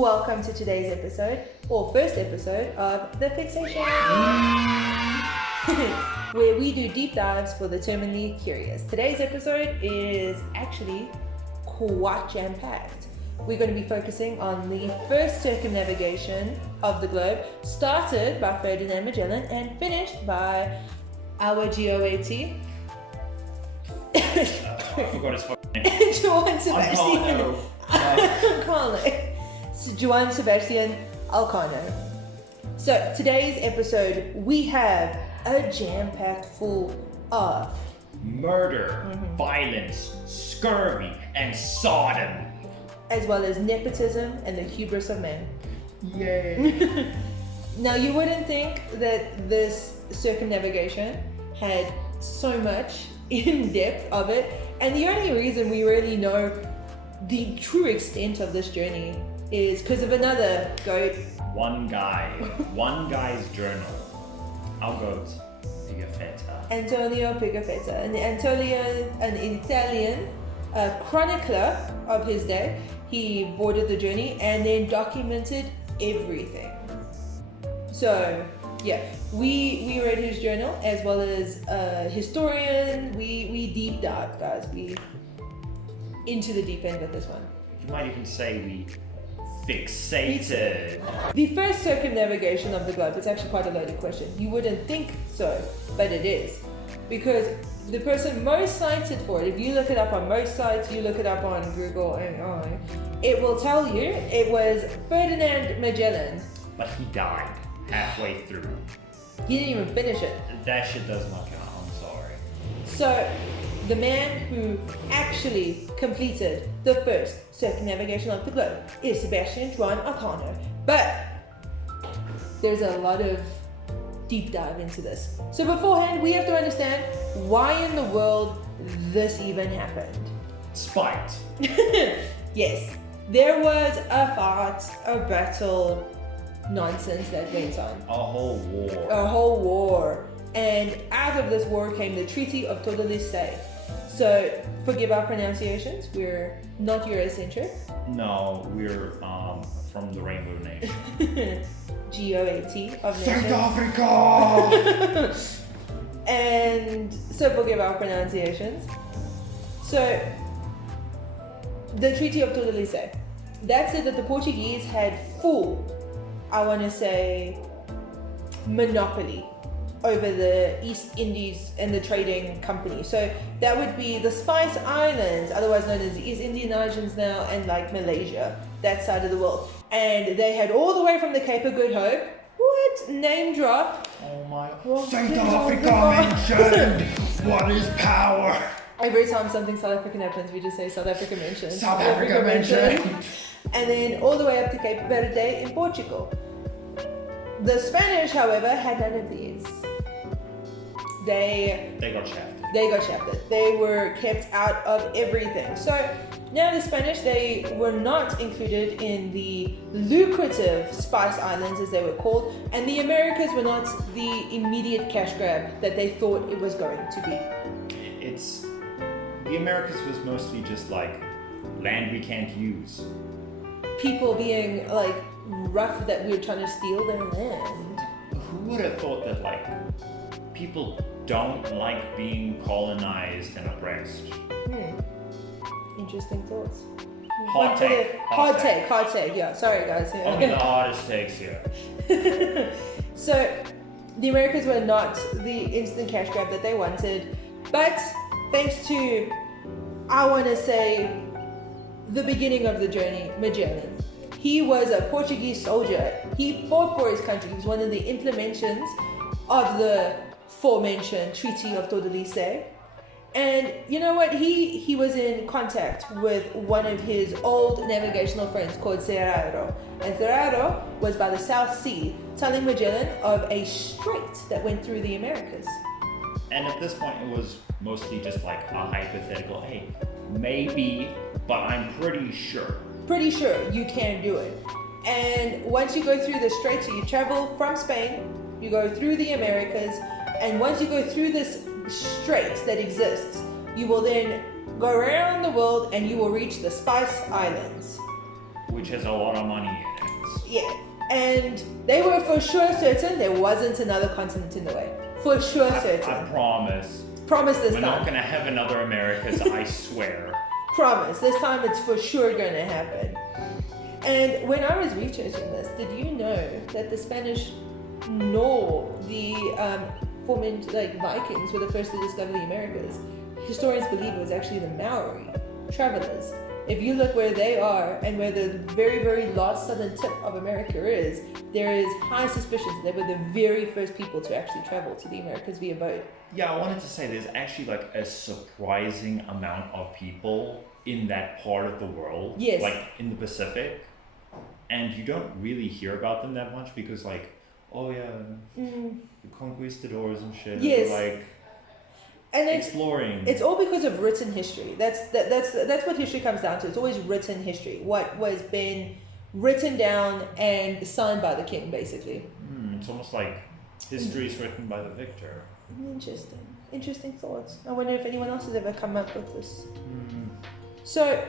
Welcome to today's episode, or first episode of The Fixation, where we do deep dives for the terminally curious. Today's episode is actually quite jam-packed. We're going to be focusing on the first circumnavigation of the globe, started by Ferdinand Magellan and finished by our GOAT. I forgot his fucking name. Johann Sebastian. Johann Sebastian Elcano. So today's episode, we have a jam-packed full of murder, violence, scurvy, and Sodom, as well as nepotism and the hubris of man. Yay! Now you wouldn't think that this circumnavigation had so much in depth of it, and the only reason we really know the true extent of this journey is because of another goat. One guy's journal. Our goat, Pigafetta. Antonio Pigafetta. And Antonio, an Italian chronicler of his day, he boarded the journey and then documented everything. So yeah, we read his journal as well as a historian. We deep dive, guys. We into the deep end with this one. You might even say we fixated. The first circumnavigation of the globe is actually quite a loaded question. You wouldn't think so, but it is. Because the person most cited for it, if you look it up on most sites, you look it up on Google and it will tell you it was Ferdinand Magellan. But he died halfway through. He didn't even finish it. That shit does not count, I'm sorry. So, the man who actually completed the first circumnavigation of the globe is Sebastian Juan Elcano. But there's a lot of deep dive into this. So beforehand, we have to understand why in the world this even happened. Spite. Yes, there was a fight, a battle, nonsense that went on. A whole war. A whole war. And out of this war came the Treaty of Tordesillas. So, forgive our pronunciations, we're not Eurocentric. No, we're from the Rainbow Nation. GOAT of South nation. Africa! And so forgive our pronunciations. So, the Treaty of Tordesillas, that said that the Portuguese had full, I want to say, monopoly over the East Indies and the trading company. So that would be the Spice Islands, otherwise known as the East Indian Islands now, and like Malaysia, that side of the world. And they had all the way from the Cape of Good Hope, what? Name drop. Oh my South Africa mentioned! What is power? Every time something South African happens, we just say South Africa mentioned. South Africa mentioned. And then all the way up to Cape Verde in Portugal. The Spanish, however, had none of these. They got shafted. They got shafted. They were kept out of everything. So now the Spanish, they were not included in the lucrative Spice Islands, as they were called, and the Americas were not the immediate cash grab that they thought it was going to be. The Americas was mostly just like land we can't use. People being like rough that we were trying to steal their land. Who would have thought that like people don't like being colonized and oppressed? Interesting thoughts. Hot take. Yeah, sorry guys. Yeah. Only the hardest takes here. So the Americas were not the instant cash grab that they wanted, but thanks to, I want to say, the beginning of the journey, Magellan. He was a Portuguese soldier. He fought for his country. He was one of the implementations of the aforementioned Treaty of Tordesillas. And you know what? He was in contact with one of his old navigational friends called Serraro. And Serraro was by the South Sea, telling Magellan of a strait that went through the Americas. And at this point, it was mostly just like a hypothetical, hey, maybe, but I'm pretty sure. Pretty sure you can do it. And once you go through the strait, so you travel from Spain, you go through the Americas, and once you go through this strait that exists, you will then go around the world and you will reach the Spice Islands. which has a lot of money in it. Yeah. And they were for sure certain there wasn't another continent in the way. For sure certain. I promise. Promise this We're time. not gonna have another Americas, I swear. Promise. This time it's for sure going to happen. And when I was researching this, did you know that the Spanish nor the Vikings were the first to discover the Americas? Historians believe it was actually the Maori travelers. If you look where they are and where the very, very last southern tip of America is, there is high suspicion that they were the very first people to actually travel to the Americas via boat. Yeah, I wanted to say there's actually like a surprising amount of people in that part of the world. Yes. Like in the Pacific. And you don't really hear about them that much because like, oh yeah, the conquistadors and shit. Yes. Like and exploring. It's all because of written history. That's what history comes down to. It's always written history. What was been written down and signed by the king, basically. It's almost like history is written by the victor. Interesting thoughts. I wonder if anyone else has ever come up with this. So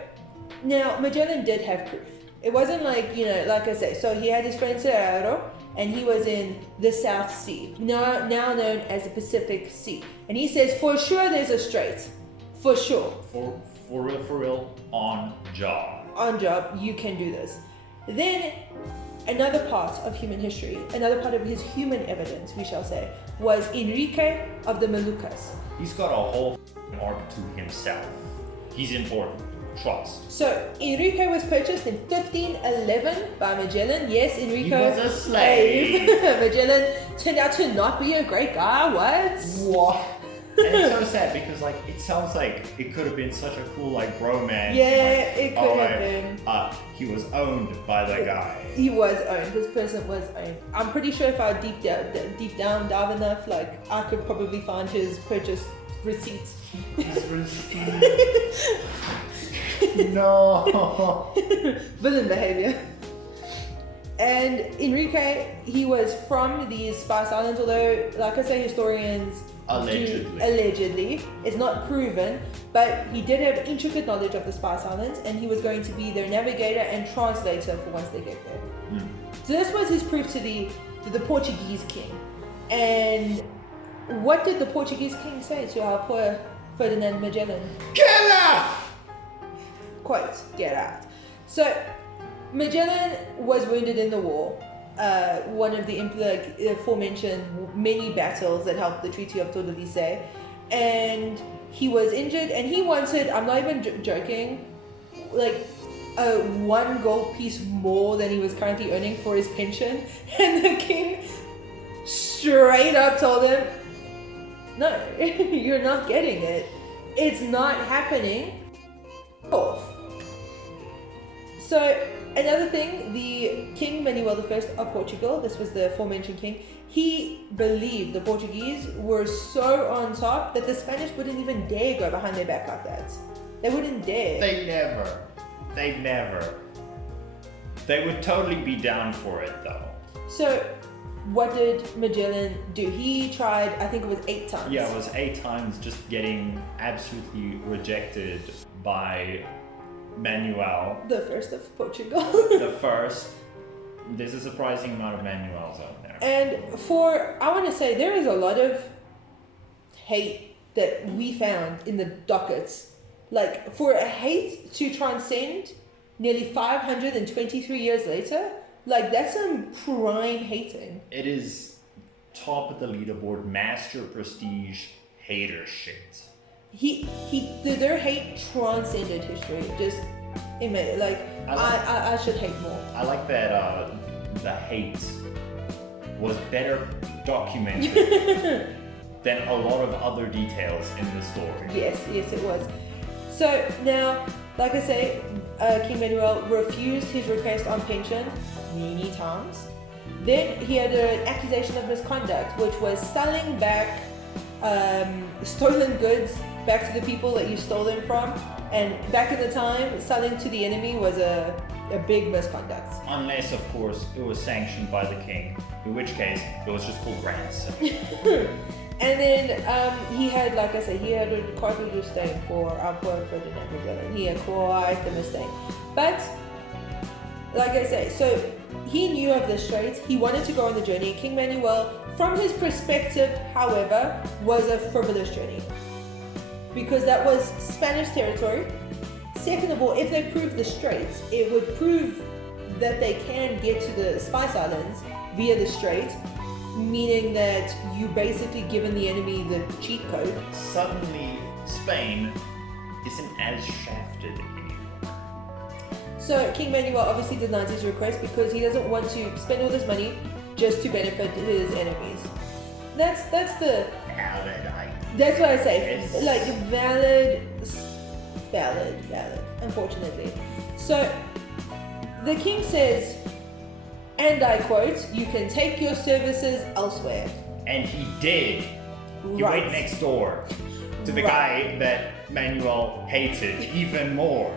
now Magellan did have proof. It wasn't like, like I say, so he had his friend Serraro, and he was in the South Sea, now known as the Pacific Sea. And he says, for sure there's a strait. For sure. For real, on job. On job, you can do this. Then, another part of human history, another part of his human evidence, we shall say, was Enrique of the Moluccas. He's got a whole arc to himself. He's important. Trust. So Enrique was purchased in 1511 by Magellan. Yes, Enrique was a slave. Magellan turned out to not be a great guy. What? And it's so sad because like it sounds like it could have been such a cool like bromance. Yeah, like, it could have been. He was owned by the guy. He was owned. This person was owned. I'm pretty sure if I dive enough, like I could probably find his purchase receipts. His receipts. No. Villain behavior. And Enrique, he was from these Spice Islands, although, like I say, historians allegedly, it's not proven, but he did have intricate knowledge of the Spice Islands, and he was going to be their navigator and translator for once they get there. So this was his proof to the Portuguese king. And what did the Portuguese king say to our poor Ferdinand Magellan? Get out! Quote, get out. So Magellan was wounded in the war, one of the aforementioned many battles that helped the Treaty of Tordesillas, and he was injured, and he wanted, I'm not even joking, like one gold piece more than he was currently earning for his pension, and the king straight up told him, no, you're not getting it. It's not happening. So another thing, the King Manuel I of Portugal, this was the aforementioned king, he believed the Portuguese were so on top that the Spanish wouldn't even dare go behind their back like that. They wouldn't dare. They never. They would totally be down for it though. So what did Magellan do? He tried, I think it was 8 times. Yeah, it was 8 times, just getting absolutely rejected by Manuel. The first of Portugal. The first. There's a surprising amount of Manuels out there. And I want to say, there is a lot of hate that we found in the dockets. Like, for a hate to transcend nearly 523 years later, like, that's some prime hating. It is top of the leaderboard, master prestige hater shit. Their hate transcended history. Just, I should hate more. I like that the hate was better documented than a lot of other details in the story. Yes, it was. So now, like I say, King Manuel refused his request on pension many times. Then he had an accusation of misconduct, which was selling back stolen goods back to the people that you stole them from. And back in the time, selling to the enemy was a big misconduct. Unless, of course, it was sanctioned by the king, in which case it was just called ransom. And then he had, like I said, he had quite a disdain for our poor Ferdinand Magellan. He had quite the mistake. But like I say, so he knew of the straits. He wanted to go on the journey. King Manuel, from his perspective, however, was a frivolous journey because that was Spanish territory. Second of all, if they proved the straits, it would prove that they can get to the Spice Islands via the straits, meaning that you basically given the enemy the cheat code. Suddenly, Spain isn't as shafted anymore. So King Manuel obviously denies his request because he doesn't want to spend all this money just to benefit his enemies. That's the Valid. that's what I say. Yes. Like valid. Unfortunately, so the king says, and I quote, "You can take your services elsewhere." And he did. He Right. went next door to the Right. guy that Manuel hated even more.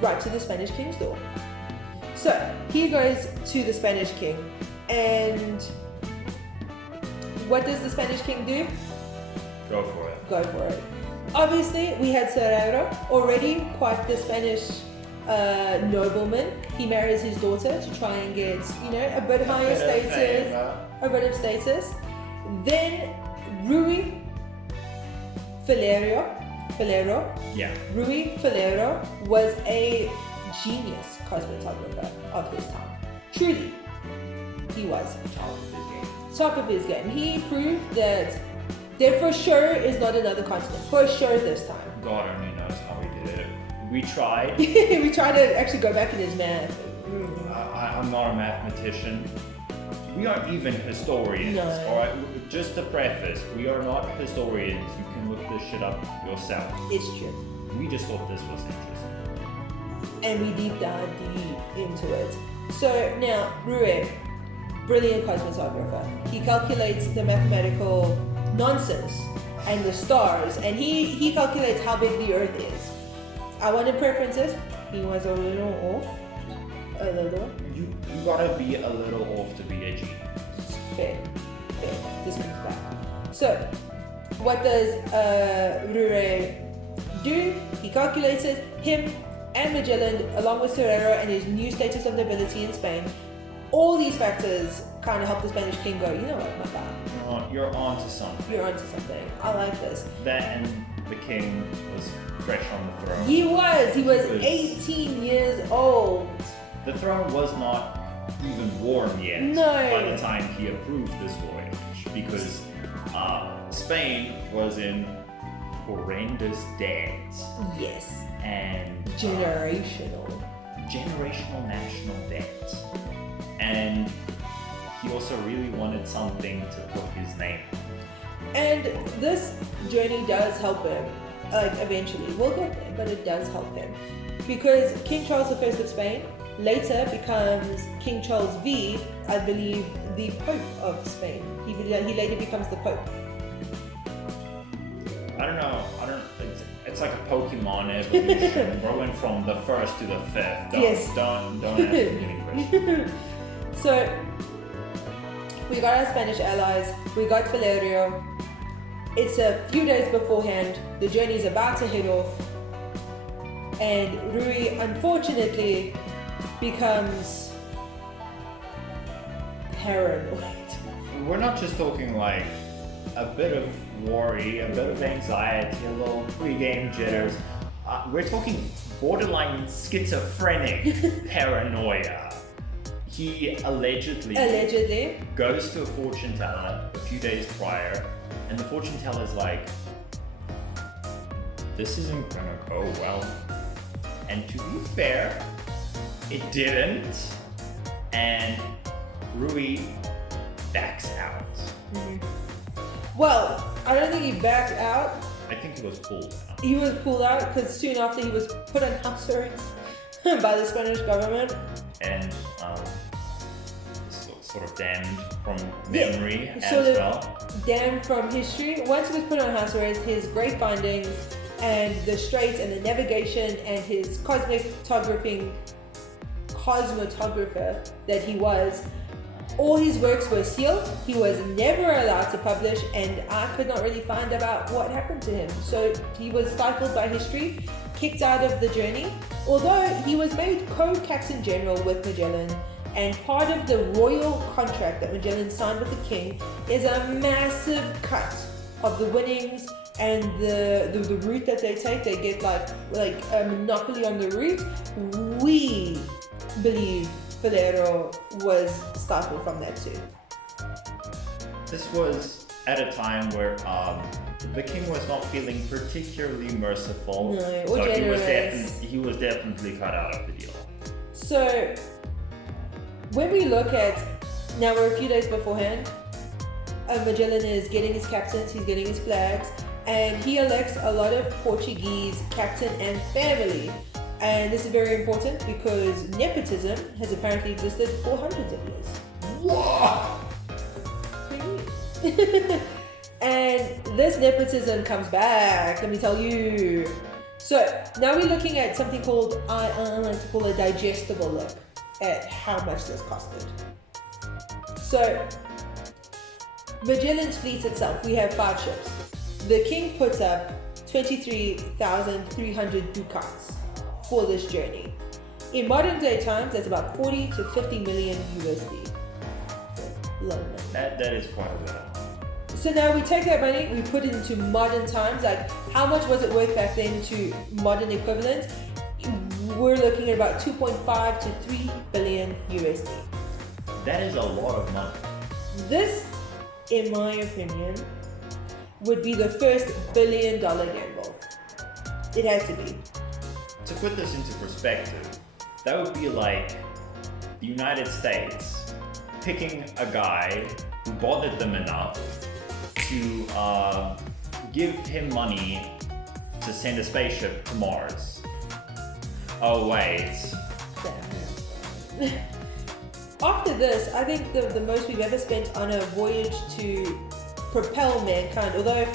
Right to the Spanish king's door. So he goes to the Spanish king, and what does the Spanish king do? Go for it. Go for it. Obviously, we had Serrero, already quite the Spanish nobleman. He marries his daughter to try and get, a bit higher status, a bit of status. Then Rui Falero, Yeah. Rui Falero was a genius cosmetographer of his time. Truly, he was top of his game. He proved that there for sure is not another continent. For sure this time. God only knows how he did it. We tried. We tried to actually go back in his math. I'm not a mathematician. We aren't even historians. No. Alright, just to preface, we are not historians. You can look this shit up yourself. It's true. We just thought this was interesting. And we deep dive deep into it. So now, Rui, brilliant cosmetographer. He calculates the mathematical nonsense and the stars, and he calculates how big the Earth is. I wanted preferences. He was a little off. A little. You gotta be a little off to be a genius. Fair. This comes back. So, what does Rure do? He calculates it. Him and Magellan, along with Serrero and his new status of nobility in Spain, all these factors kind of help the Spanish king go, you know what, my bad. You're onto something. You're onto something. I like this. That and the king was fresh on the throne. He was 18 years old. The throne was not even warm yet No. by the time he approved this voyage, because Spain was in horrendous debt Yes. and Generational. generational national debt, and he also really wanted something to put his name on. And this journey does help him, like eventually. We'll get there, but it does help him. Because King Charles I of Spain later becomes King Charles V, I believe, the Pope of Spain. He later becomes the Pope. I don't know. It's like a Pokemon evolution. We're going from the first to the fifth. Yes. Don't ask me any questions. So, we got our Spanish allies, we got Valerio. It's a few days beforehand, the journey's about to head off, and Rui, unfortunately, becomes paranoid. We're not just talking like a bit of worry, a bit of anxiety, a little pre-game jitters. We're talking borderline schizophrenic paranoia. He allegedly goes to a fortune teller a few days prior, and the fortune teller's like, this isn't gonna go well. And to be fair, it didn't, and Rui backs out. Well, I don't think he backed out. I think he was pulled out. He was pulled out because soon after he was put on house arrest by the Spanish government. And sort of damned from memory sort as of well. Damned from history. Once he was put on house arrest, his great findings and the straits and the navigation and his cosmetographer that he was All his works were sealed. He was never allowed to publish, and I could not really find about what happened to him. So he was stifled by history, kicked out of the journey, although he was made co-captain general with Magellan, and part of the royal contract that Magellan signed with the king is a massive cut of the winnings and the route that they take. They get like a monopoly on the route. We believe Valero was stifled from that too. This was at a time where the king was not feeling particularly merciful, No, or so generous. he was definitely cut out of the deal. So when we look at, now we're a few days beforehand, Magellan is getting his captains, he's getting his flags, and he elects a lot of Portuguese captain and family. And this is very important because nepotism has apparently existed for hundreds of years. What? And this nepotism comes back, let me tell you. So now we're looking at something called, I like to call a digestible look at how much this costed. So Magellan's fleet itself, we have 5 ships. The king puts up 23,300 ducats for this journey. In modern day times, that's about 40 to 50 million USD. That is quite a bit. So now we take that money, we put it into modern times, like how much was it worth back then to modern equivalent? We're looking at about 2.5 to 3 billion USD. That is a lot of money. This, in my opinion, would be the first $1 billion gamble. It has to be. To put this into perspective, that would be like the United States picking a guy who bothered them enough to give him money to send a spaceship to Mars. Oh wait. After this, I think the most we've ever spent on a voyage to propel mankind, although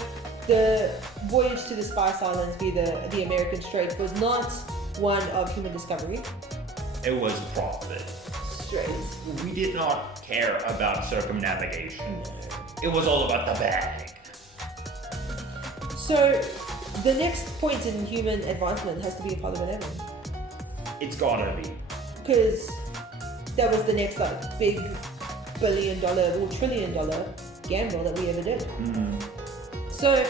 the voyage to the Spice Islands via the American Strait was not one of human discovery. It was profit. Straight. We did not care about circumnavigation. It was all about the bag. So the next point in human advancement has to be Apollo 11. It's gotta be. Because that was the next big $1 billion or $1 trillion gamble that we ever did. So,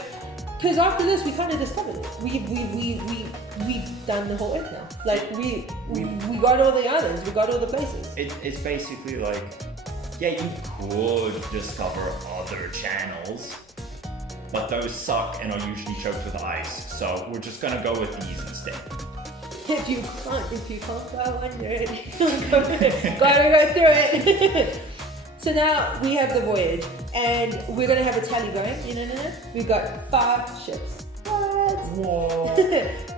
because after this we kind of discovered it. We've done the whole Earth now. Like we got all the islands, we got all the places. It's basically like, yeah, you could discover other channels, but those suck and are usually choked with ice. So we're just gonna go with these instead. If you can't go under it, gotta go through it. So now we have the voyage, and we're gonna have a tally going. We've got 5 ships. What? Whoa.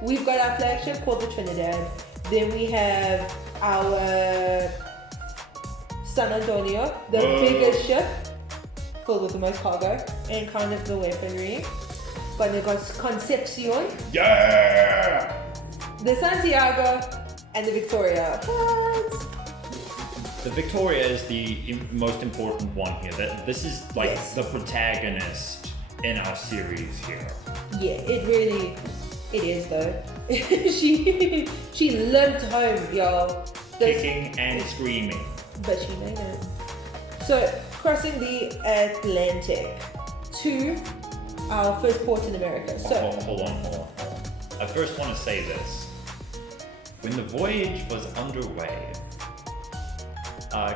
We've got our flagship called the Trinidad. Then we have our San Antonio, the biggest ship, filled with the most cargo and kind of the weaponry. But we've got Concepcion. Yeah! The Santiago and the Victoria. What? The Victoria is the most important one here. This is like the protagonist in our series here. Yeah, it is though. she limped home, y'all. Kicking and screaming. But she made it. So crossing the Atlantic to our first port in America. So Hold on. I first want to say this. When the voyage was underway,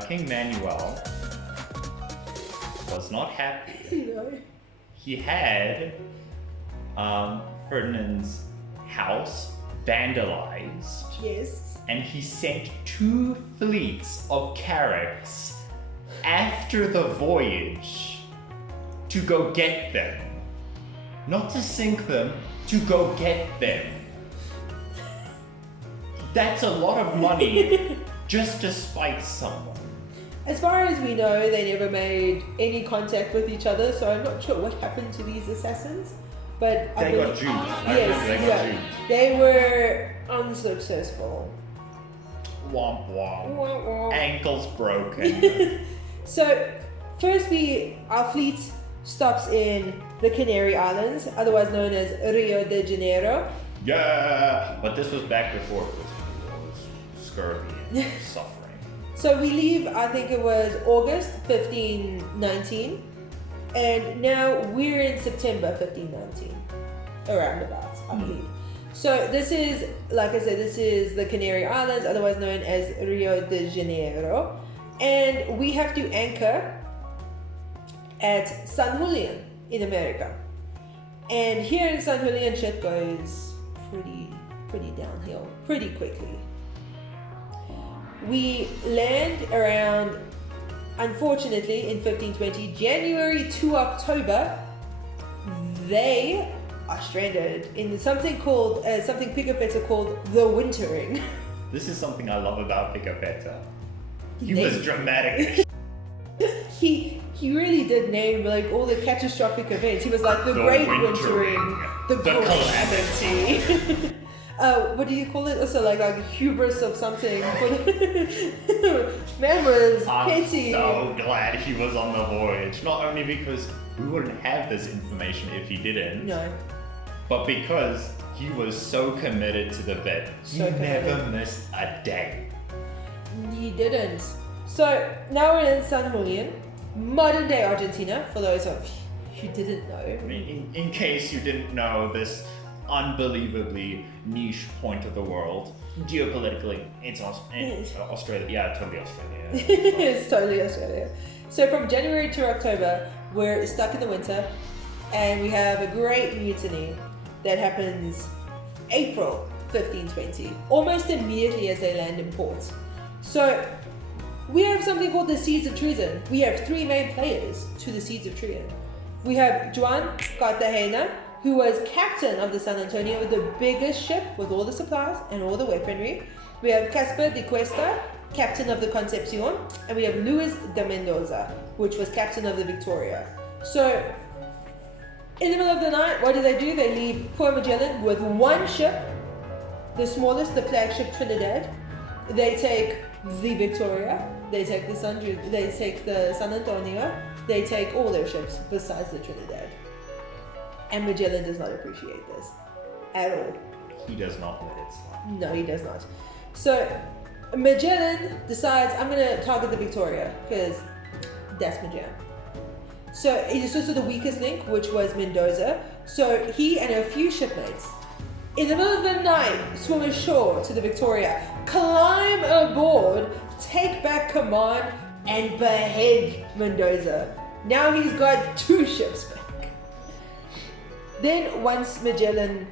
King Manuel was not happy. No. He had Ferdinand's house vandalized, Yes. and he sent 2 fleets of carracks after the voyage to go get them. Not to sink them, to go get them. That's a lot of money just to spite someone. As far as we know, they never made any contact with each other, so I'm not sure what happened to these assassins. But They got duped. I Yes, remember they got yeah. duped. They were unsuccessful. Womp womp. Wah, wah. Ankles broken. So first our fleet stops in the Canary Islands, otherwise known as Rio de Janeiro. Yeah, but this was back before it was scurvy and suffering. So we leave, I think it was August 1519, and now we're in September 1519, around about, I believe. So this is, like I said, this is the Canary Islands, otherwise known as Rio de Janeiro, and we have to anchor at San Julian in America. And here in San Julian, shit goes pretty downhill pretty quickly. We land around, unfortunately, in 1520, January to October. They are stranded in something Picapeta called the wintering. This is something I love about Picapeta. He was dramatic. He really did name like all the catastrophic events. He was like the great wintering, the calamity. What do you call it? Also like hubris of something. Man was petty. I'm so glad he was on the voyage. Not only because we wouldn't have this information if he didn't. No. But because he was so committed to the bit. He never missed a day. He didn't. So now we're in San Julian, modern day Argentina, for those of you who didn't know. In case you didn't know this unbelievably niche point of the world, geopolitically, it's Australia. Yeah, totally Australia. It's totally Australia. So from January to October, we're stuck in the winter, and we have a great mutiny that happens April 1520, almost immediately as they land in port. So we have something called the Seeds of Treason. We have three main players to the Seeds of Treason. We have Juan Cartagena, who was captain of the San Antonio, the biggest ship with all the supplies and all the weaponry. We have Casper de Cuesta, captain of the Concepcion, and we have Luis de Mendoza, which was captain of the Victoria. So in the middle of the night, what do? They leave poor Magellan with one ship, the smallest, the flagship Trinidad. They take the Victoria, they take the San Antonio, they take all their ships besides the Trinidad. And Magellan does not appreciate this at all. He does not let it slide. No, he does not. So Magellan decides, I'm going to target the Victoria because that's Magellan. So it is also the weakest link, which was Mendoza. So he and a few shipmates, in the middle of the night, swim ashore to the Victoria, climb aboard, take back command, and behead Mendoza. Now he's got two ships back. Then once Magellan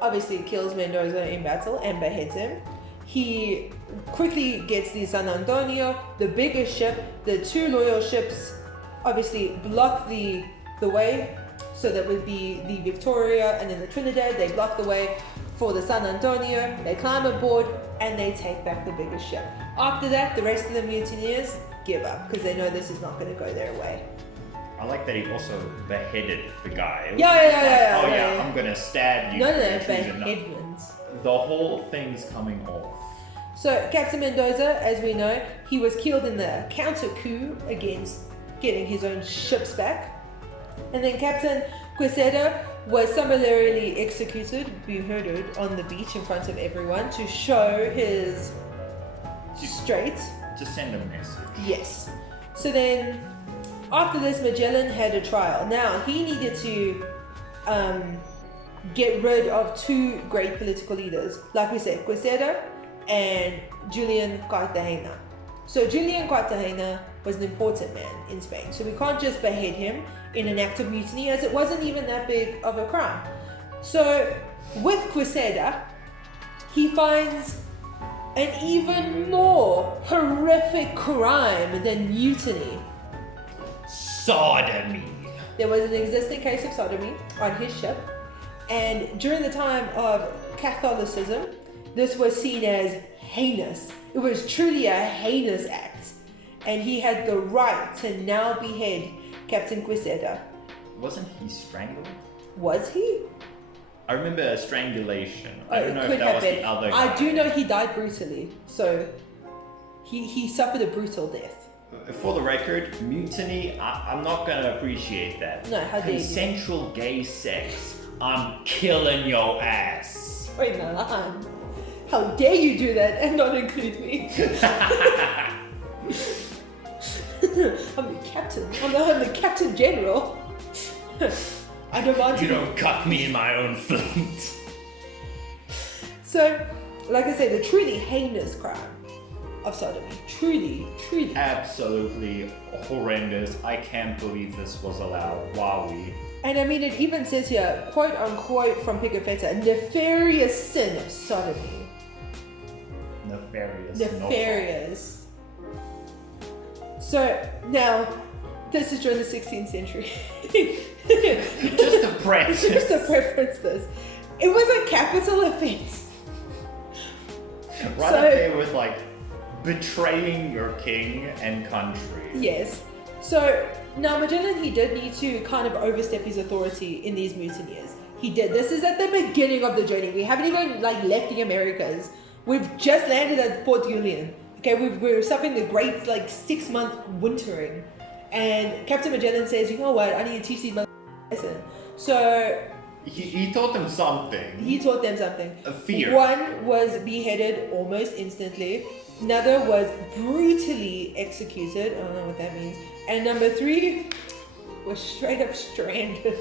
obviously kills Mendoza in battle and beheads him, he quickly gets the San Antonio, the biggest ship. The two loyal ships obviously block the way, so that would be the Victoria and then the Trinidad. They block the way for the San Antonio. They climb aboard and they take back the biggest ship. After that, the rest of the mutineers give up because they know this is not going to go their way. I like that he also beheaded the guy. Yeah. I'm gonna stab you. No, beheadments. The whole thing's coming off. So Captain Mendoza, as we know, he was killed in the counter coup against getting his own ships back. And then Captain Quesada was summarily executed, beheaded on the beach in front of everyone to show his straight. To send a message. Yes. So then, after this, Magellan had a trial. Now, he needed to get rid of two great political leaders, like we said, Quesada and Julian Cartagena. So Julian Cartagena was an important man in Spain, so we can't just behead him in an act of mutiny, as it wasn't even that big of a crime. So with Quesada, he finds an even more horrific crime than mutiny. Sodomy. There was an existing case of sodomy on his ship, and during the time of Catholicism, this was seen as heinous. It was truly a heinous act, and he had the right to now behead Captain Quesada. Wasn't he strangled? Was he? I remember strangulation. I don't know if could that was have the been. other guy. I do know he died brutally, so he suffered a brutal death. For the record, mutiny, I'm not gonna appreciate that. No, how dare you. Consensual gay sex, I'm killing your ass. Wait, Milan. How dare you do that and not include me? I'm the captain. I'm the captain general. I demand You to. don't cut me in my own fleet. So, like I say, the truly heinous crime of sodomy. Truly. Absolutely horrendous. I can't believe this was allowed. Wowie. And I mean, it even says here, quote unquote from Pigafetta, nefarious sin of sodomy. Nefarious. So, now, this is during the 16th century. Just a preface. Just to preference this. It was a capital offense. Right up there with like betraying your king and country. Yes. So now Magellan, he did need to kind of overstep his authority in these mutineers. He did. This is at the beginning of the journey. We haven't even like left the Americas. We've just landed at Port Julian. Okay, we're suffering the great like 6-month wintering, and Captain Magellan says, you know what? I need to teach these motherfuckers a lesson. So he taught them something. he taught them something. A fear. One was beheaded almost instantly. Another was brutally executed. I don't know what that means. And number 3 was straight up stranded.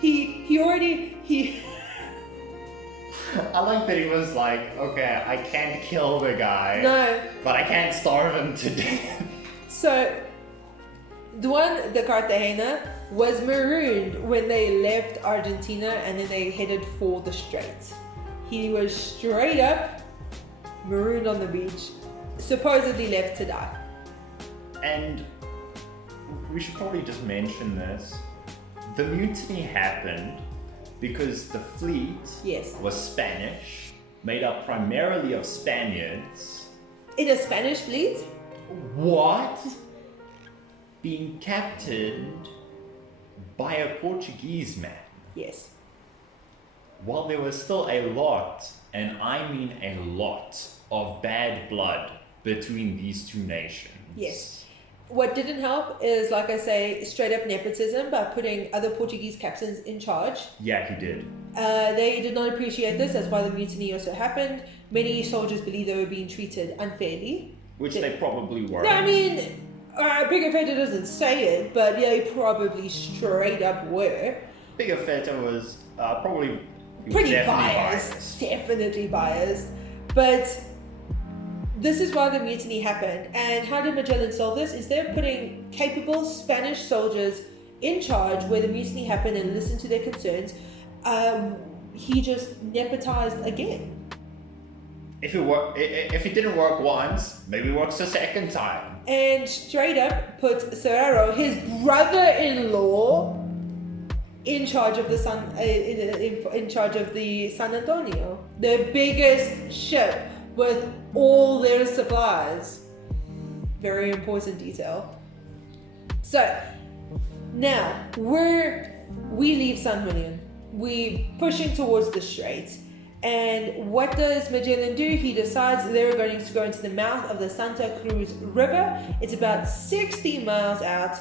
he I like that he was like, okay, I can't kill the guy. No. But I can't starve him to death. So Juan de Cartagena was marooned when they left Argentina and then they headed for the Straits. He was straight up marooned on the beach, supposedly left to die. And we should probably just mention this. The mutiny happened because the fleet Yes. was Spanish, made up primarily of Spaniards. In a Spanish fleet? What? Being captained by a Portuguese man. Yes. While there was still a lot, and I mean a lot, of bad blood between these two nations. Yes. What didn't help is, like I say, straight up nepotism by putting other Portuguese captains in charge. Yeah, he did. They did not appreciate this. That's why the mutiny also happened. Many soldiers believed they were being treated unfairly. Which they probably were. No, I mean, Pigafetta doesn't say it, but they probably straight up were. Pigafetta was probably Pretty definitely biased. Definitely biased. But this is why the mutiny happened. And how did Magellan solve this? Instead of putting capable Spanish soldiers in charge where the mutiny happened and listened to their concerns, he just nepotized again. If it didn't work once, maybe it works a second time. And straight up put Serraro, his brother-in-law, in charge of the in charge of the San Antonio, the biggest ship with all their supplies. Very important detail. So now we leave San Julian. We pushing towards the Straits. And what does Magellan do? He decides they're going to go into the mouth of the Santa Cruz River. It's about 60 miles out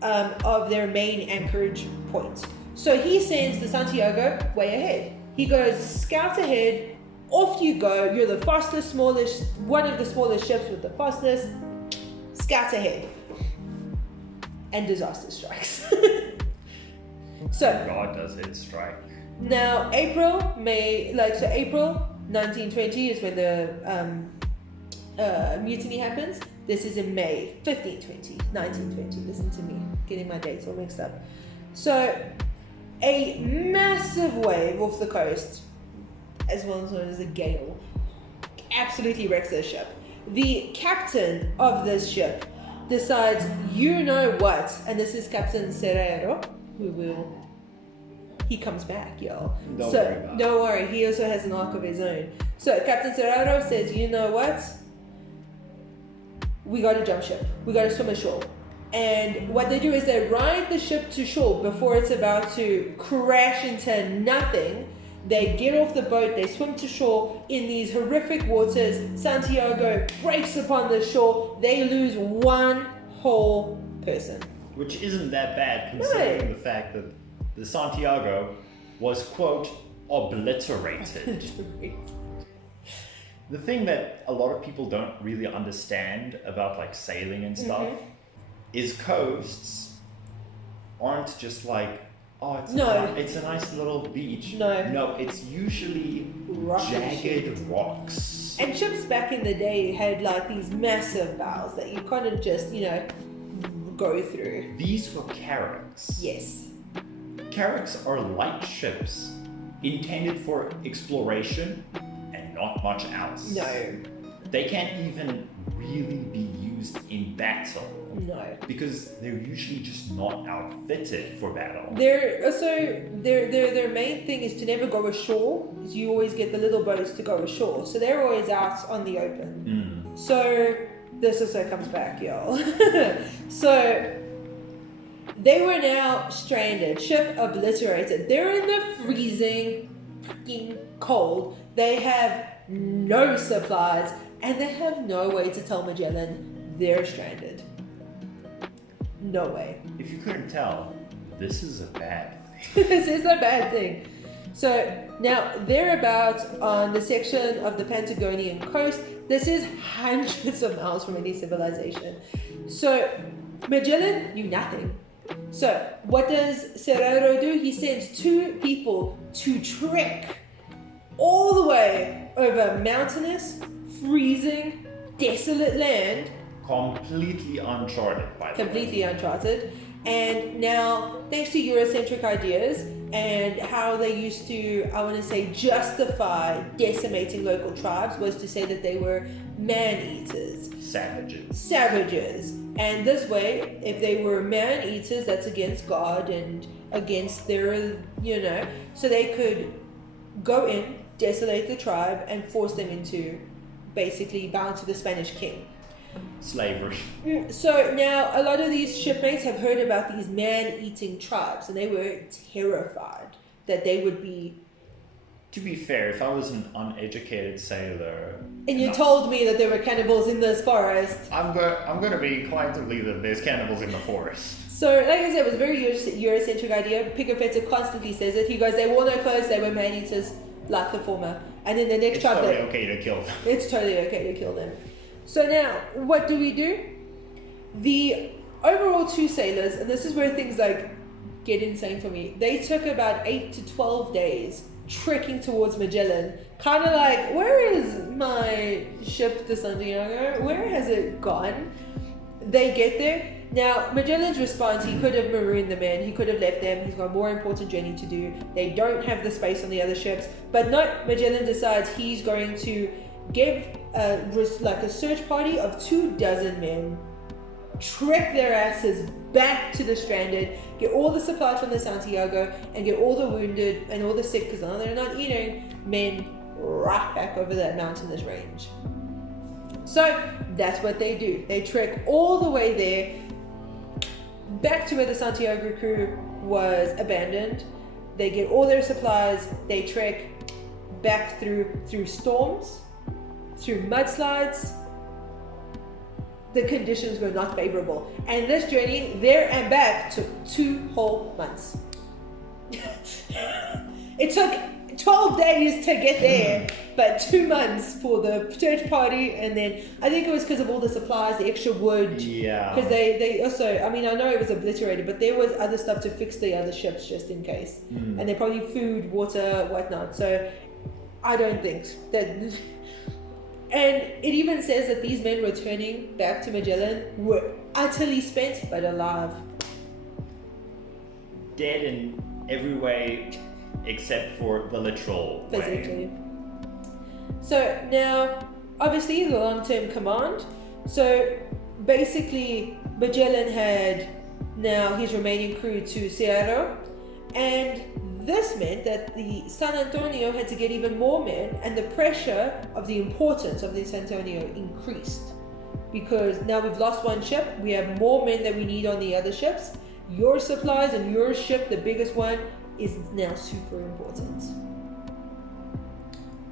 of their main anchorage point. So he sends the Santiago way ahead. He goes, scout ahead, off you go. You're the fastest, one of the smallest ships with the fastest. Scout ahead. And disaster strikes. So God does it strike. now April 1920 is when the mutiny happens. This is in May 1920. Listen to me, getting my dates all mixed up. So a massive wave off the coast, as well as known as a gale, absolutely wrecks their ship. The captain of this ship decides, you know what, and this is Captain Serrero, he comes back, y'all. Don't worry, he also has an arc of his own. So Captain Serrero says, you know what, we gotta jump ship, we gotta swim ashore. And what they do is they ride the ship to shore before it's about to crash into nothing. They get off the boat, they swim to shore in these horrific waters. Santiago breaks upon the shore. They lose one whole person. Which isn't that bad considering the fact that the Santiago was, quote, obliterated. The thing that a lot of people don't really understand about like sailing and stuff is coasts aren't just like, oh, it's a nice little beach. No, it's usually jagged rocks. And ships back in the day had like these massive bows that you kind of just, go through. These were carracks. Yes. Carracks are light ships intended for exploration and not much else. No. They can't even really be used in battle. No. Because they're usually just not outfitted for battle. Their main thing is to never go ashore, because you always get the little boats to go ashore. So they're always out on the open. So this also comes back, y'all. So they were now stranded, ship obliterated. They're in the freezing freaking cold. They have no supplies, and they have no way to tell Magellan they're stranded. No way. If you couldn't tell, this is a bad thing. This is a bad thing. So now they're about on the section of the Patagonian coast. This is hundreds of miles from any civilization. So Magellan knew nothing. So what does Serrero do? He sends two people to trek all the way over mountainous, freezing, desolate land. Completely uncharted, by the way. Completely uncharted. And now, thanks to Eurocentric ideas and how they used to, I want to say, justify decimating local tribes, was to say that they were man-eaters. Savages. And this way, if they were man-eaters, that's against God and against their, so they could go in, desolate the tribe, and force them into basically bound to the Spanish king. Slavery. So now a lot of these shipmates have heard about these man-eating tribes, and they were terrified that they would be. To be fair, if I was an uneducated sailor, and you told me that there were cannibals in this forest, I'm going to be inclined to believe that there's cannibals in the forest. So, like I said, it was a very Eurocentric idea. Picafetta constantly says it. He goes, they wore no clothes, they were man-eaters like the former. And then the next tribe, it's totally okay to kill them. It's totally okay to kill them. So now, what do? The overall two sailors, and this is where things like get insane for me, they took about 8 to 12 days trekking towards Magellan. Kind of like, where is my ship, the Santiago? Where has it gone? They get there. Now, Magellan's response, he could have marooned the men, he could have left them, he's got a more important journey to do. They don't have the space on the other ships. But no, Magellan decides he's going to give a search party of 24 men, trek their asses back to the stranded, get all the supplies from the Santiago, and get all the wounded and all the sick, because now they're not eating, men right back over that mountainous range. So that's what they do. They trek all the way there, back to where the Santiago crew was abandoned. They get all their supplies. They trek back through storms, through mudslides. The conditions were not favorable, and this journey there and back took 2 whole months. It took 12 days to get there, but 2 months for the search party, and then I think it was because of all the supplies, the extra wood. Yeah. Because they also, I mean, I know it was obliterated, but there was other stuff to fix the other ships just in case. And they probably food, water, whatnot. So I don't think that. And it even says that these men returning back to Magellan were utterly spent but alive. Dead in every way except for the literal Physically. way. So now, obviously, the long-term command. So basically, Magellan had now his remaining crew to Cerro, and this meant that the San Antonio had to get even more men, and the pressure of the importance of the San Antonio increased. Because now we've lost one ship, we have more men that we need on the other ships. Your supplies and your ship, the biggest one, is now super important.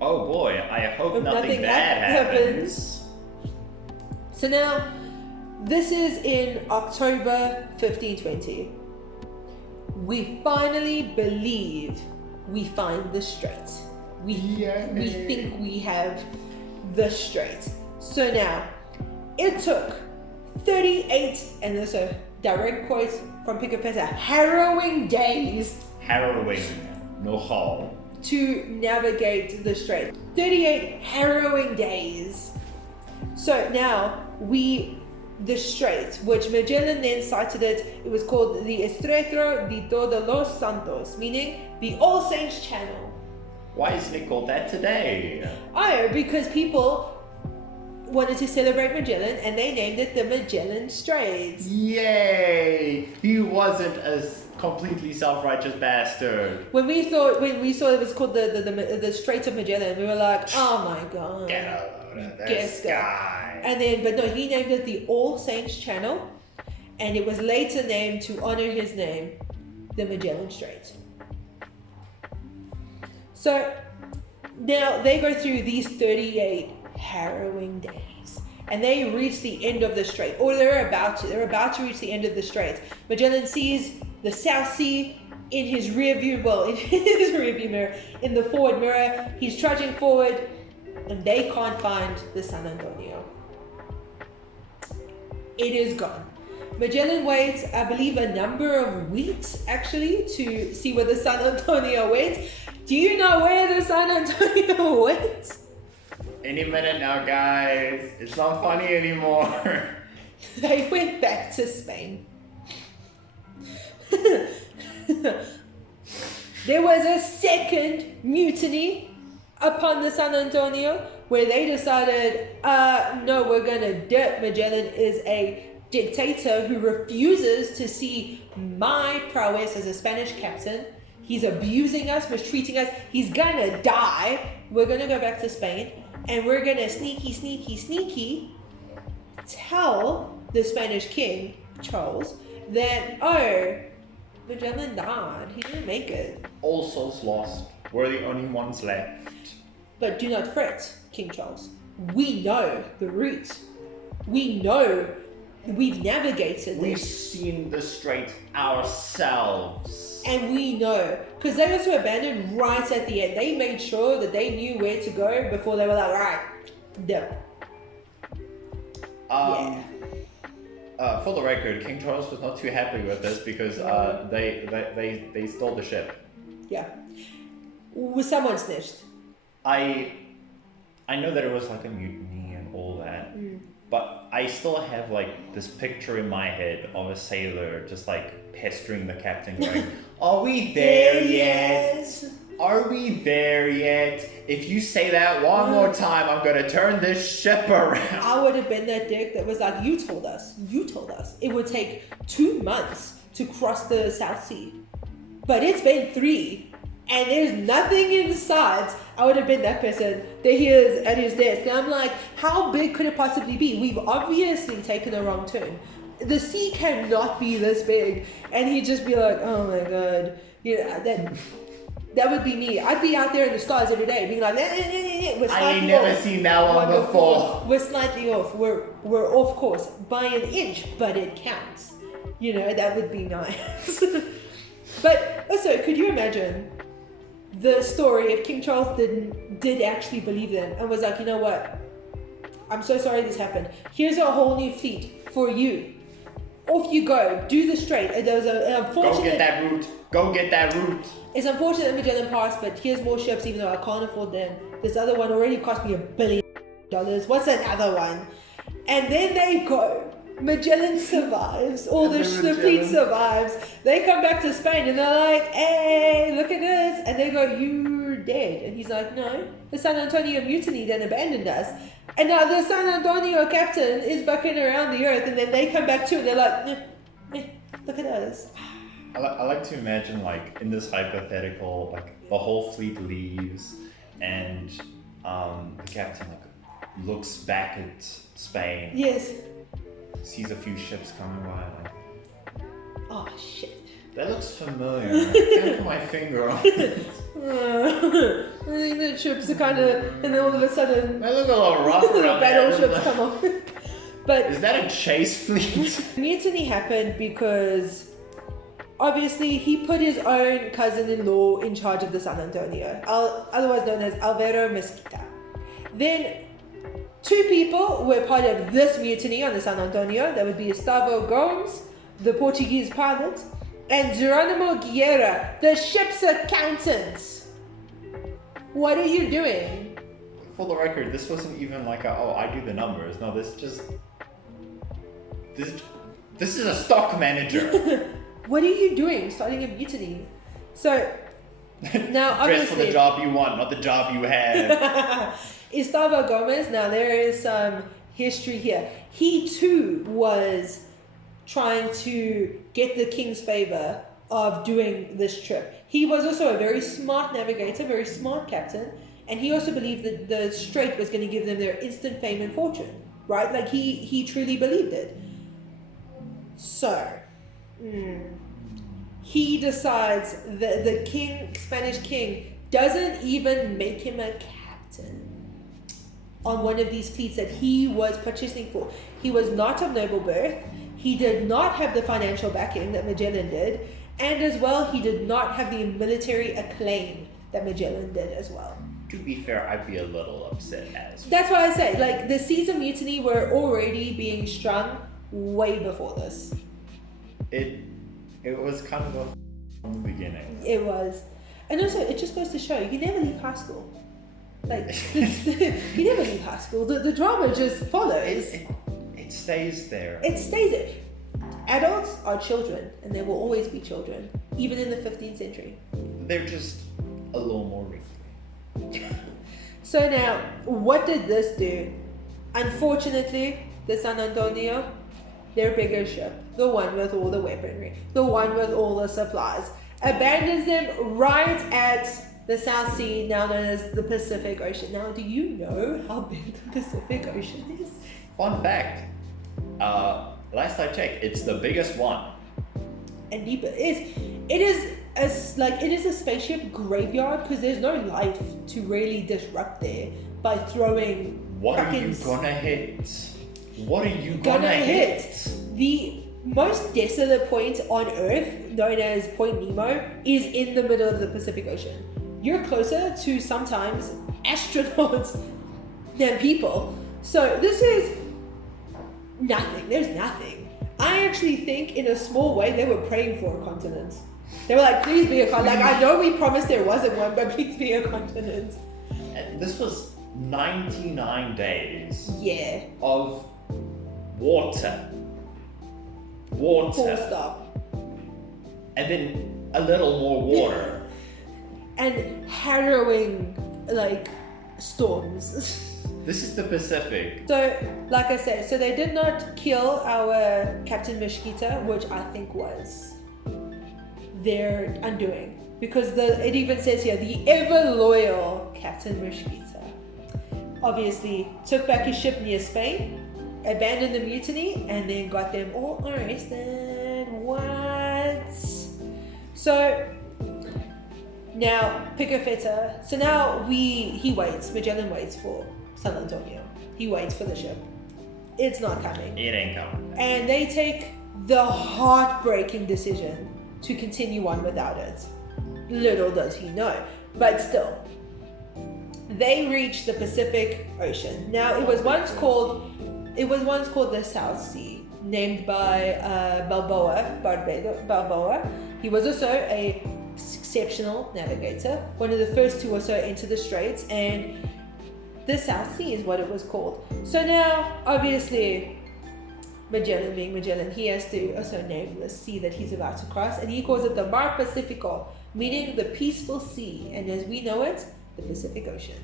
Oh boy, I hope Hope nothing nothing bad happens. So now, this is in October 1520. We finally believe we find the strait. We think we have the strait. So now, it took 38, and there's a direct quote from Picapessa, harrowing days. Harrowing, nogal. To navigate the strait. 38 harrowing days. So now the strait, which Magellan then cited it was called the Estrecho de Todos los Santos, meaning the All Saints Channel. Why isn't it called that today? Oh, because people wanted to celebrate Magellan and they named it the Magellan Straits. Yay! He wasn't a completely self-righteous bastard. When we saw it was called the Straits of Magellan, we were like, oh my god. Get out of the Guess sky. And then, but no, he named it the All Saints Channel, and it was later named to honor his name, the Magellan Strait. So now they go through these 38 harrowing days, and they reach the end of the strait, or they're about to reach the end of the strait. Magellan sees the South Sea in his rear view mirror, in the forward mirror. He's trudging forward, and they can't find the San Antonio. It is gone. Magellan waits, I believe, a number of weeks actually to see where the San Antonio went. Do you know where the San Antonio went? Any minute now, guys. It's not funny anymore. They went back to Spain. There was a second mutiny upon the San Antonio where they decided, no, we're gonna dip. Magellan is a dictator who refuses to see my prowess as a Spanish captain. He's abusing us, mistreating us. He's gonna die. We're gonna go back to Spain, and we're gonna sneaky tell the Spanish king, Charles, that, oh, Magellan died. He didn't make it. All souls lost. We're the only ones left. But do not fret, King Charles. We know the route. We know we've navigated We've this. seen the strait ourselves. And we know. Because they also abandoned right at the end. They made sure that they knew where to go before they were like, alright, dip. For the record, King Charles was not too happy with this because they stole the ship. Yeah. Was someone snitched? I know that it was like a mutiny and all that, but I still have like this picture in my head of a sailor just like pestering the captain going, are we there yet? Are we there yet? If you say that one more time, I'm gonna turn this ship around. I would have been that dick that was like, you told us. It would take 2 months to cross the South Sea. But it's been 3, and there's nothing in sight. I would have been that person that he is at his desk. And I'm like, how big could it possibly be? We've obviously taken a wrong turn. The sea cannot be this big. And he'd just be like, oh my God. You know, that would be me. I'd be out there in the stars every day, being like, I ain't never seen that one before. We're slightly off. We're off course by an inch, but it counts. You know, that would be nice. But also, could you imagine the story if King Charles did actually believe them and was like, you know what? I'm so sorry this happened. Here's a whole new fleet for you. Off you go. Do the strait. There was an unfortunate... Go get that route. It's unfortunate that Magellan passed, but here's more ships even though I can't afford them. This other one already cost me $1 billion. What's another one? And then they go. Magellan survives. All the fleet survives. They come back to Spain and they're like, hey, look at this. And they go, you're dead. And he's like, no. The San Antonio mutinied and abandoned us. And now the San Antonio captain is bucking around the earth, and then they come back too, and they're like, look at us. I like to imagine, like, in this hypothetical, like, the whole fleet leaves, and the captain, like, looks back at Spain. Yes. Sees a few ships coming by, like, oh, shit. That looks familiar. I can't put my finger on it. I think the ships are kind of, and then all of a sudden, They look a little rough the around there. battleships come off. But Is that a chase fleet? mutiny happened because obviously he put his own cousin-in-law in charge of the San Antonio, otherwise known as Alvaro Mesquita. Then 2 people were part of this mutiny on the San Antonio. That would be Gustavo Gomes, the Portuguese pilot, and Geronimo Guerra, the ship's accountant. What are you doing? For the record, this wasn't even like I do the numbers. No, this is a stock manager. What are you doing starting a mutiny? So now Dress obviously for the job you want, not the job you have. Gustavo Gomez, now there is some history here. He too was trying to get the king's favor of doing this trip. He was also a very smart navigator, very smart captain, and he also believed that the strait was going to give them their instant fame and fortune, right? Like he truly believed it. So he decides that the Spanish king doesn't even make him a captain on one of these fleets that he was purchasing for. He was not of noble birth. He did not have the financial backing that Magellan did. And as well, he did not have the military acclaim that Magellan did as well. To be fair, I'd be a little upset as well. That's why I say, like, the seeds of mutiny were already being strung way before this. It was kind of a from the beginning. It was. And also, it just goes to show, you never leave high school. Like, you never leave high school. The drama just follows. It stays there. It stays there. Adults are children, and they will always be children, even in the 15th century. They're just a little more wrinkly. So now, what did this do? Unfortunately, the San Antonio, their bigger ship, the one with all the weaponry, the one with all the supplies, abandons them right at the South Sea, now known as the Pacific Ocean. Now, do you know how big the Pacific Ocean is? Fun fact. Last I checked, it's the biggest one. And deeper. It is a spaceship graveyard because there's no life to really disrupt there by throwing. What are you gonna hit? What are you gonna hit? The most desolate point on Earth, known as Point Nemo, is in the middle of the Pacific Ocean. You're closer to sometimes astronauts than people. So this is nothing. There's nothing. I actually think in a small way they were praying for a continent. They were like, please be a continent. Like, I know we promised there wasn't one, but please be a continent. And this was 99 days Yeah. of water. Full stop. And then a little more water. And harrowing, like, storms. This is the Pacific. So, like I said, so they did not kill our Captain Mesquita, which I think was their undoing. Because it even says here, the ever loyal Captain Mesquita obviously took back his ship near Spain, abandoned the mutiny, and then got them all arrested. What? So now Picafetta. So now he waits. Magellan waits for San Antonio. He waits for the ship. It's not coming. It ain't coming. And they take the heartbreaking decision to continue on without it. Little does he know. But still, they reach the Pacific Ocean. Now, it was once called the South Sea, named by Balboa. He was also a exceptional navigator, one of the first to also enter the straits, and the South Sea is what it was called. So now, obviously, Magellan being Magellan, he has to also name the sea that he's about to cross, and he calls it the Mar Pacifico, meaning the peaceful sea, and as we know it, the Pacific Ocean.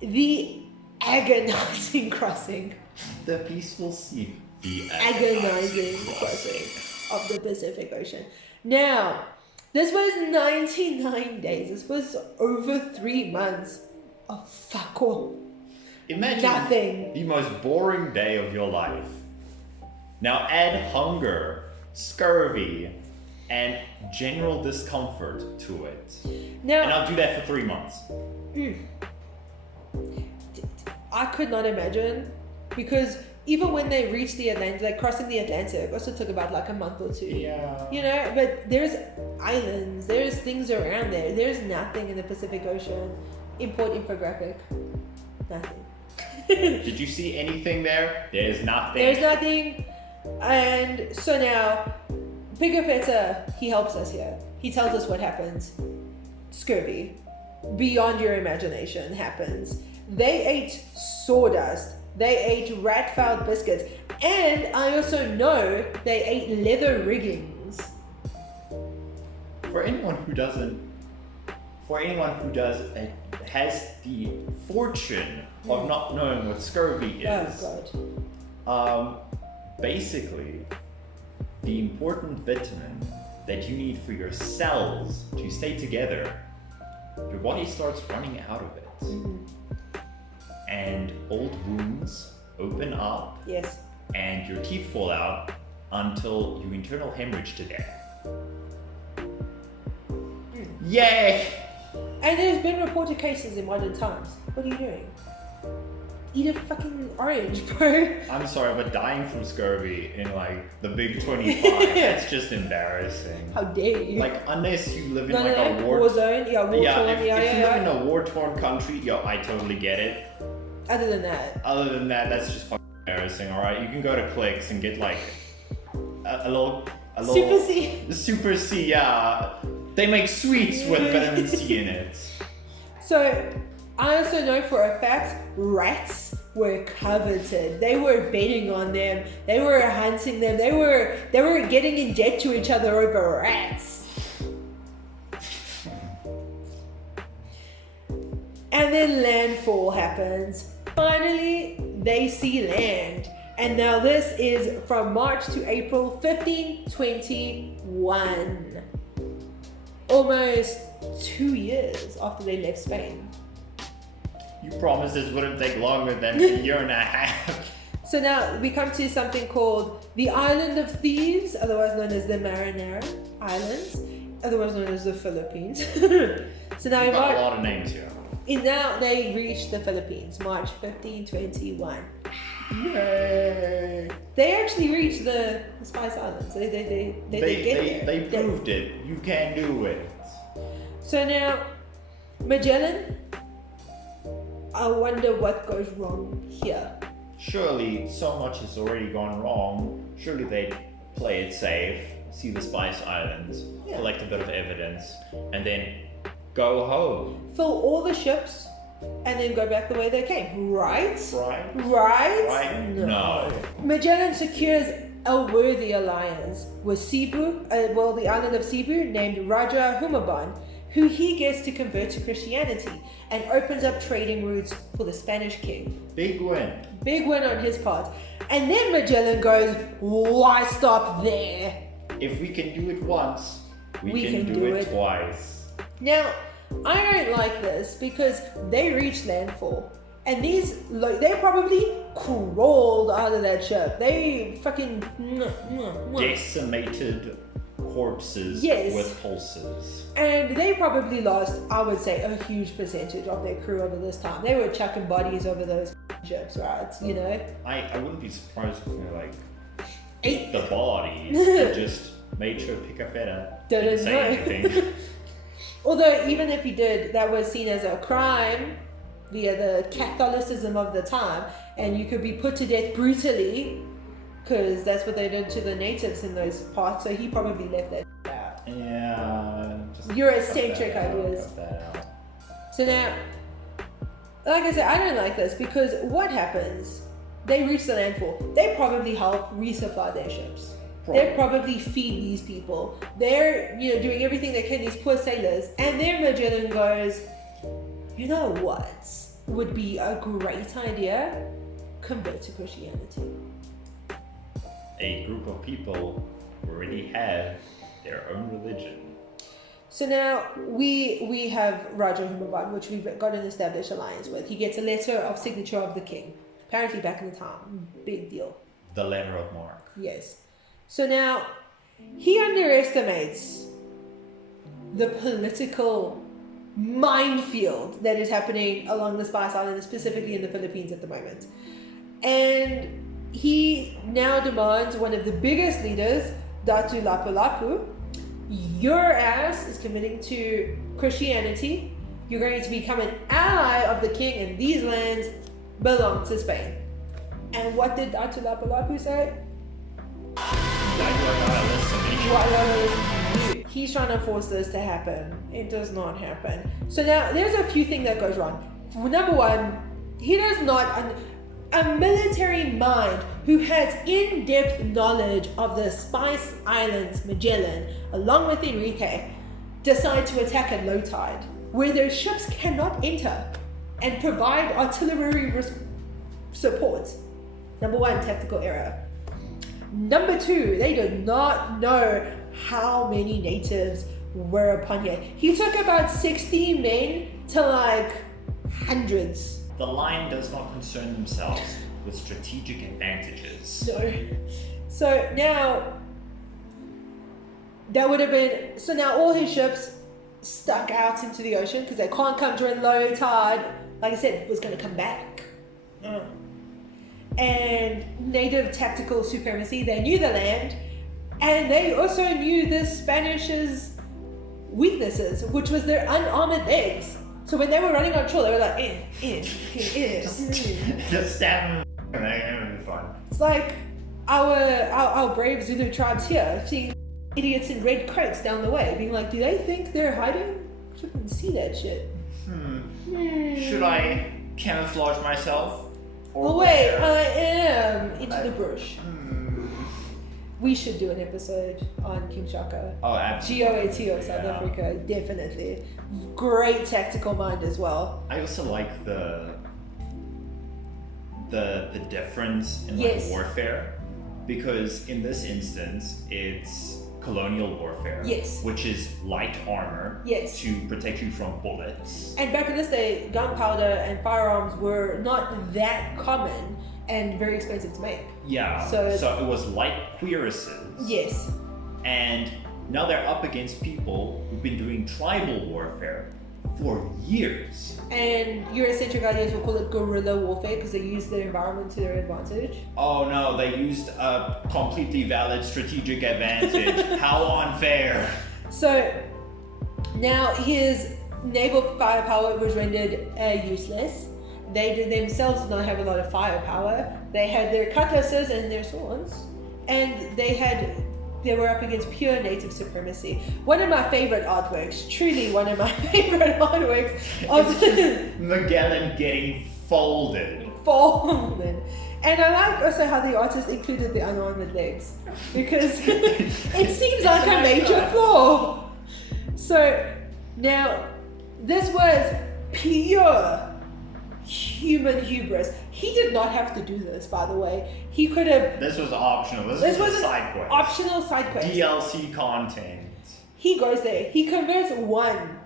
The agonizing crossing. The peaceful sea. The agonizing crossing of the Pacific Ocean. Now, this was 99 days. This was over 3 months of fuck all. Imagine nothing. The most boring day of your life. Now add hunger, scurvy, and general discomfort to it. Now, And I'll do that for 3 months. I could not imagine, because even when they reached the Atlantic, like crossing the Atlantic, also took about like a month or two. Yeah. You know, but there's islands, there's things around there. There's nothing in the Pacific Ocean. Import infographic. Nothing. Did you see anything there? There's nothing. There's nothing. And so now, Pigafetta, he helps us here. He tells us what happens. Scurvy, beyond your imagination, happens. They ate sawdust. They ate rat-fouled biscuits. And I also know they ate leather riggings. For anyone who has the fortune of not knowing what scurvy is. Oh God. Basically, the important vitamin that you need for your cells to stay together, your body starts running out of it. And old wounds open up. Yes. And your teeth fall out until you internal hemorrhage to death. Yay! And there's been reported cases in modern times. What are you doing? Eat a fucking orange, bro. I'm sorry, but dying from scurvy in like the big 25, that's just embarrassing. How dare you? Like, unless you live in a war zone, war torn, if you live in a war-torn country, I totally get it. Other than that, that's just fucking embarrassing. All right, you can go to Clicks and get like a little Super C. Super C, yeah. They make sweets with vitamin C in it. So, I also know for a fact rats were coveted. They were betting on them. They were hunting them. They were getting in debt to each other over rats. And then landfall happens. Finally, they see land. And now this is from March to April 1521. Almost 2 years after they left Spain. You promised this wouldn't take longer than a year and a half. So now we come to something called the Island of Thieves, otherwise known as the Marinara Islands, otherwise known as the Philippines. So now You've got a lot of names here. Now they reached the Philippines, March 1521. Yay! They actually reached the Spice Islands. They get there. They proved it. You can do it. So now, Magellan, I wonder what goes wrong here. Surely so much has already gone wrong. Surely they'd play it safe, see the Spice Islands, collect a bit of evidence, and then go home. Fill all the ships and then go back the way they came, right? Right? No. Magellan secures a worthy alliance with Cebu, the island of Cebu, named Raja Humabon, who he gets to convert to Christianity and opens up trading routes for the Spanish king. Big win. Big win on his part. And then Magellan goes, why stop there? If we can do it once, we can do it twice. Now, I don't like this because they reached landfall. And they probably crawled out of that ship. They fucking... Decimated corpses with pulses. And they probably lost, I would say, a huge percentage of their crew over this time. They were chucking bodies over those ships, right? You know? I wouldn't be surprised if they ate the bodies and just made sure Picafetta didn't say anything. Although, even if he did, that was seen as a crime via the Catholicism of the time, and you could be put to death brutally, because that's what they did to the natives in those parts, so he probably left that out. Yeah. Eurocentric ideas. So now, like I said, I don't like this, because what happens? They reach the landfall. They probably help resupply their ships. They probably feed these people. They're, doing everything they can, these poor sailors. And then Magellan goes, you know what would be a great idea? Convert to Christianity. A group of people already have their own religion. So now we have Raja Humabon, which we've got an established alliance with. He gets a letter of signature of the king. Apparently back in the time. Big deal. The letter of marque. Yes. So now He underestimates the political minefield that is happening along the Spice Islands, specifically in the Philippines at the moment. And he now demands one of the biggest leaders, Datu Lapu-Lapu, your ass is committing to Christianity. You're going to become an ally of the king, and these lands belong to Spain. And what did Datu Lapu-Lapu say? He's trying to force this to happen. It does not happen. So now there's a few things that goes wrong. Number one, he does not. A military mind who has in-depth knowledge of the Spice Islands, Magellan, along with Enrique, decide to attack at low tide, where their ships cannot enter and provide artillery support. Number one, tactical error. Number two, they did not know how many natives were upon here. He took about 60 men to like hundreds. The line does not concern themselves with strategic advantages. No. So now, that would have been, so now all his ships stuck out into the ocean because they can't come during low tide. Like I said, was going to come back. And native tactical supremacy, they knew the land, and they also knew the Spanish's weaknesses, which was their unarmored legs. So when they were running on shore, they were like, Just stab them. It'll be fun. It's like our brave Zulu tribes here, seeing idiots in red coats down the way, being like, do they think they're hiding? I couldn't see that shit. Should I camouflage myself? Oh wait, I am into the bush. We should do an episode on King Shaka. Oh, absolutely. GOAT of South Africa, definitely. Great tactical mind as well. I also like the difference in warfare, because in this instance it's colonial warfare, which is light armor to protect you from bullets. And back in this day, gunpowder and firearms were not that common and very expensive to make. Yeah, so it was light cuirasses. Yes. And now they're up against people who've been doing tribal warfare for years. And Eurocentric ideas will call it guerrilla warfare because they use the environment to their advantage. Oh no, they used a completely valid strategic advantage. How unfair. So now his naval firepower was rendered useless. They themselves did not have a lot of firepower. They had their cutlasses and their swords, and they were up against pure native supremacy. One of my favorite artworks, truly one of my favorite artworks of Magellan getting folded. And I like also how the artist included the unarmored legs, because it seems like a major flaw. So now, this was pure human hubris. He did not have to do this, by the way. He could have. This was optional. This was a side quest. Optional side quest. DLC content. He goes there. He converts one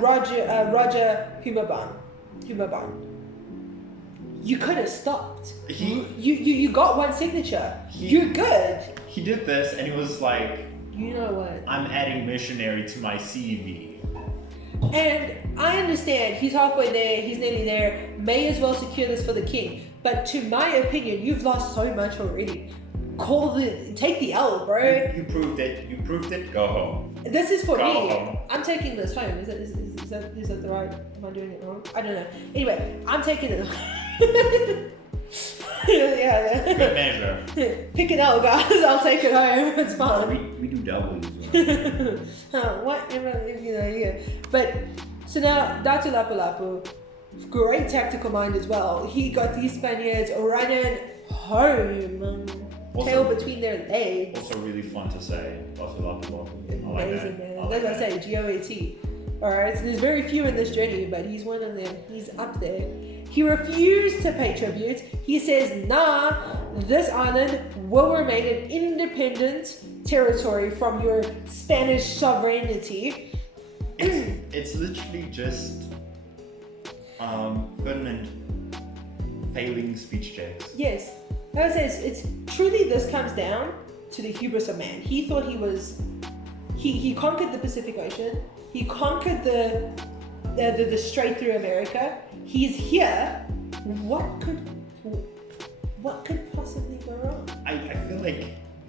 Roger Humaban. You could have stopped. You got one signature. You're good. He did this, and he was like, you know what? I'm adding missionary to my CV. And I understand he's halfway there, he's nearly there, may as well secure this for the king. But to my opinion, you've lost so much already. Take the L, bro. You proved it, go home. This is for me. Home. I'm taking this home. Is that the right, am I doing it wrong? I don't know. Anyway, I'm taking it home. Yeah. Good measure. Pick it out, guys. I'll take it home. It's fine. We do doubles. What? Yeah. But so now Datu Lapu-Lapu, great tactical mind as well. He got these Spaniards running home, tail between their legs. Also really fun to say. Datu Lapu-Lapu. I like Amazing, that. man. That's what I say. GOAT. Alright, so there's very few in this journey, but he's one of them. He's up there. He refused to pay tribute. He says, nah, this island will remain an independent territory from your Spanish sovereignty. It's literally just Ferdinand failing speech checks. Yes. As I say, it's truly this comes down to the hubris of man. He thought he conquered the Pacific Ocean. He conquered the Strait through America. He's here. What could possibly go wrong? I feel like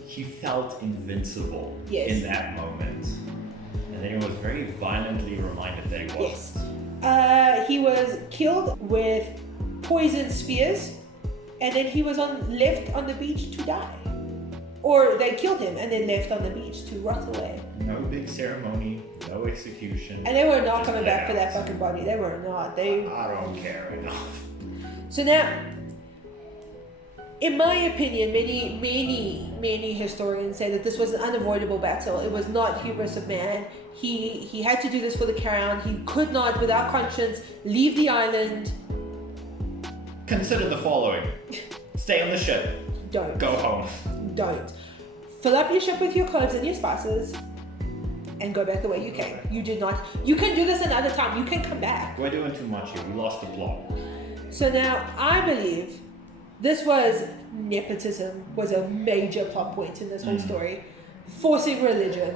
he felt invincible in that moment. And then he was very violently reminded that he wasn't. Yes. He was killed with poisoned spears, and then he was left on the beach to die. Or they killed him and then left on the beach to rot away. No big ceremony, no execution. And they were not coming back for that fucking body. They were not. I don't care enough. So now, in my opinion, many historians say that this was an unavoidable battle. It was not hubris of man. He had to do this for the crown. He could not, without conscience, leave the island. Consider the following. Stay on the ship. Don't. Go home. Don't. Fill up your ship with your clothes and your spices and go back the way you came. You did not. You can do this another time. You can come back. We're doing too much here. We lost the plot. So now I believe this was nepotism, was a major plot point in this whole story. Forcing religion.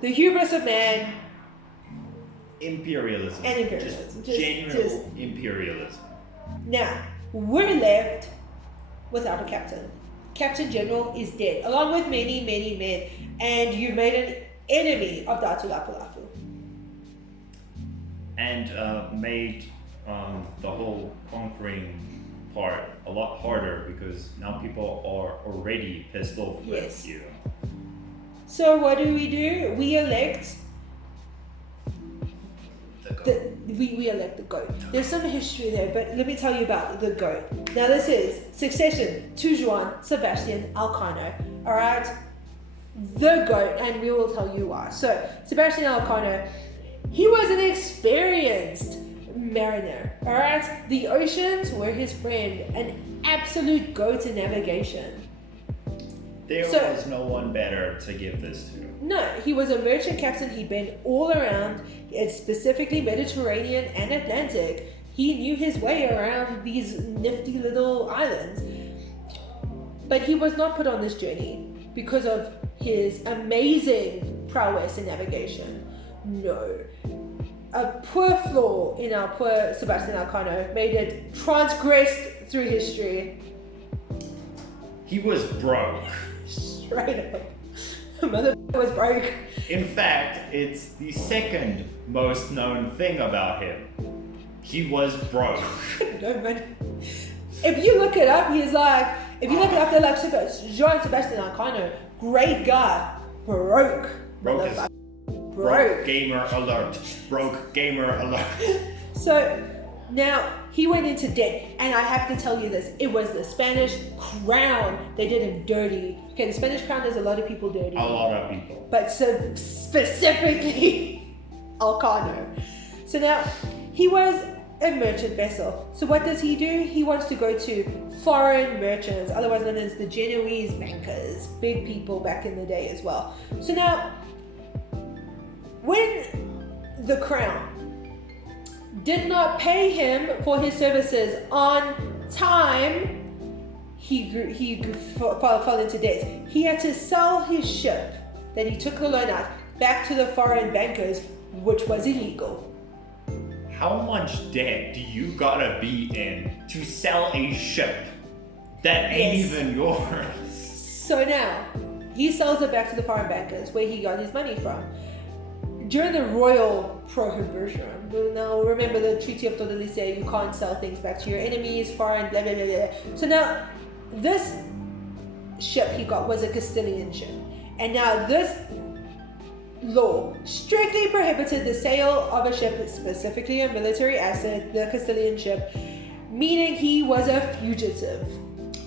The hubris of man. Imperialism. And imperialism. Just general imperialism. Now, we're left without a captain. Captain General is dead, along with many men, and you've made an enemy of Datu Lapu-Lapu. And made the whole conquering part a lot harder because now people are already pissed off with you. So what do? We elect we elect the goat. There's some history there, but let me tell you about the goat. Now this is succession to Juan Sebastian Elcano. Alright? The goat, and we will tell you why. So Sebastian Elcano, he was an experienced mariner. Alright? The oceans were his friend, an absolute goat in navigation. There was no one better to give this to. No, he was a merchant captain. He'd been all around, specifically Mediterranean and Atlantic. He knew his way around these nifty little islands. But he was not put on this journey because of his amazing prowess in navigation. No. A poor flaw in our poor Sebastian Elcano made it transgressed through history. He was broke. Straight up. Mother was broke. In fact, it's the second most known thing about him. He was broke. No, man. If you look it up, he's like, if you look it up, they're like, Jean Sebastian Elcano, great guy, broke. Broke gamer alert. Broke gamer alert. So now he went into debt, and I have to tell you this: it was the Spanish crown. They did him dirty. Okay, the Spanish crown does a lot of people dirty. A lot of people. But so specifically Elcano. So now he was a merchant vessel. So what does he do? He wants to go to foreign merchants, otherwise known as the Genoese bankers, big people back in the day as well. So now, when the crown did not pay him for his services on time, he fell into debt. He had to sell his ship that he took the loan out back to the foreign bankers, which was illegal. How much debt do you gotta be in to sell a ship that ain't even yours? So now, he sells it back to the foreign bankers, where he got his money from. During the royal prohibition, now remember the Treaty of Tordesillas, you can't sell things back to your enemies, foreign, blah, blah, blah, blah. So now, this ship he got was a Castilian ship. And now this law strictly prohibited the sale of a ship, specifically a military asset, the Castilian ship, meaning he was a fugitive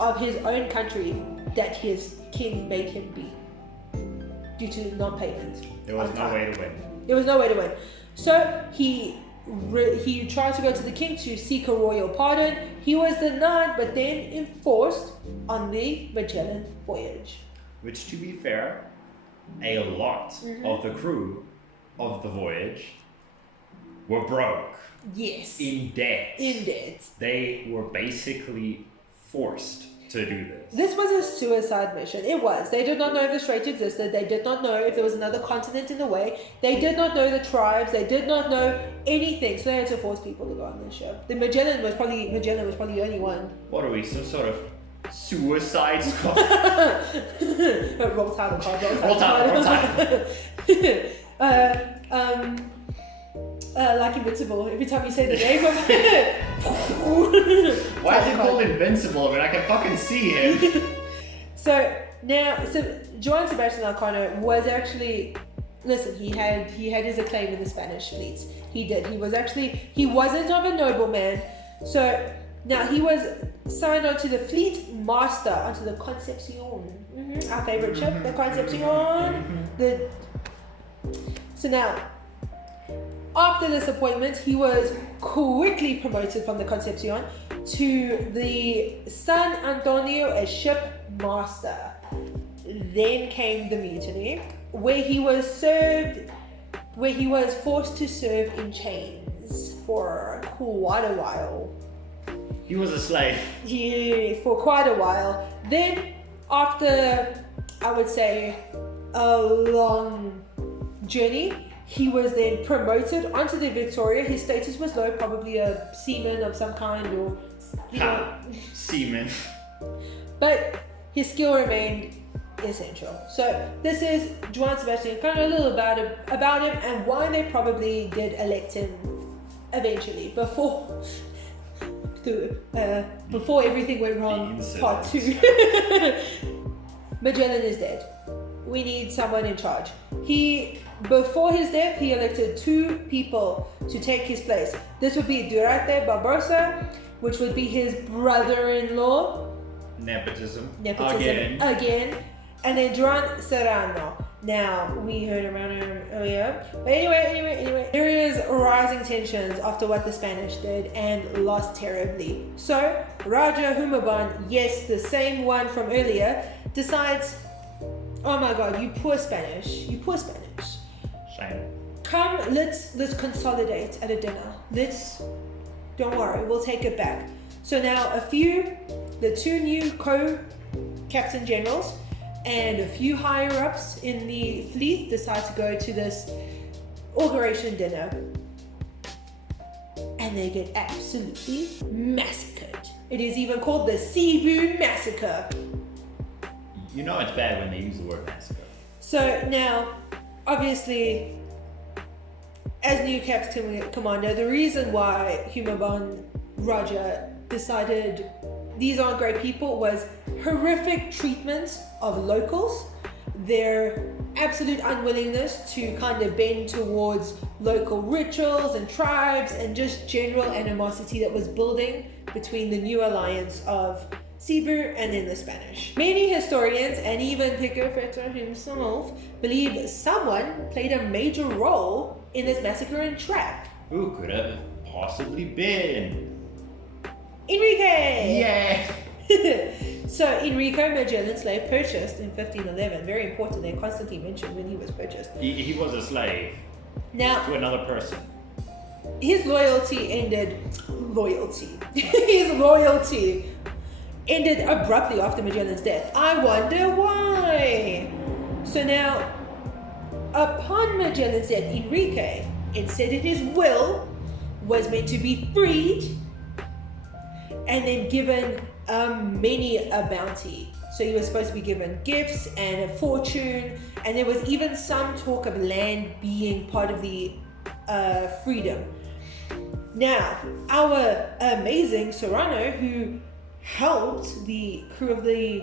of his own country that his king made him be due to non-payment. There was no way to win. There was no way to win. So he tried to go to the king to seek a royal pardon. He was denied, but then enforced on the Magellan Voyage. Which, to be fair, a lot of the crew of the voyage were broke. Yes. In debt. In debt. They were basically forced to do this. This was a suicide mission. It was. They did not know if the Strait existed. They did not know if there was another continent in the way. They did not know the tribes. They did not know anything. So they had to force people to go on this ship. The Magellan was probably the only one. What are we, some sort of suicide squad? Roll title card. Roll title. Like Invincible. Every time you say the name of Why is it called Invincible? I mean, I can fucking see him. So Johann Sebastian Elcano was actually, listen, he had his acclaim in the Spanish fleets. He did. He wasn't of a nobleman. So now he was signed onto the fleet master, onto the Concepcion. Our favorite ship, the Concepcion. So now, after this appointment, he was quickly promoted from the Concepcion to the San Antonio as ship master. Then came the mutiny, where he was forced to serve in chains for quite a while. He was a slave. Yeah, for quite a while. Then, after, I would say, a long journey, he was then promoted onto the Victoria. His status was low, probably a seaman of some kind, or seaman. But his skill remained essential. So this is Johann Sebastian, kind of a little about him and why they probably did elect him eventually before everything went wrong. Part 2. Magellan is dead. We need someone in charge. Before his death, he elected 2 people to take his place. This would be Duarte Barbosa, which would be his brother-in-law. Nepotism again. And then Duran Serrano. Now, we heard about him earlier. But anyway, there is rising tensions after what the Spanish did and lost terribly. So, Raja Humabon, yes, the same one from earlier, decides, oh my god, you poor Spanish. Shame. Come, let's consolidate at a dinner. Don't worry, we'll take it back. So now the 2 new co-captain generals and a few higher ups in the fleet decide to go to this inauguration dinner. And they get absolutely massacred. It is even called the Cebu Massacre. You know it's bad when they use the word massacre. So now, obviously, as new captain commander, the reason why Humabon Raja decided these aren't great people was horrific treatment of locals, their absolute unwillingness to kind of bend towards local rituals and tribes, and just general animosity that was building between the new alliance of Cebu and then the Spanish. Many historians, and even Picafetta himself, believe someone played a major role in this massacre and trap. Who could have possibly been? Enrique! Yeah! So Enrico, Magellan's slave, purchased in 1511. Very important, they constantly mention when he was purchased. He was a slave. Now, to another person. His loyalty ended abruptly after Magellan's death. I wonder why. So now, upon Magellan's death, Enrique, it said in his will, was meant to be freed and then given many a bounty. So he was supposed to be given gifts and a fortune, and there was even some talk of land being part of the freedom. Now, our amazing Serrano, who helped the crew of the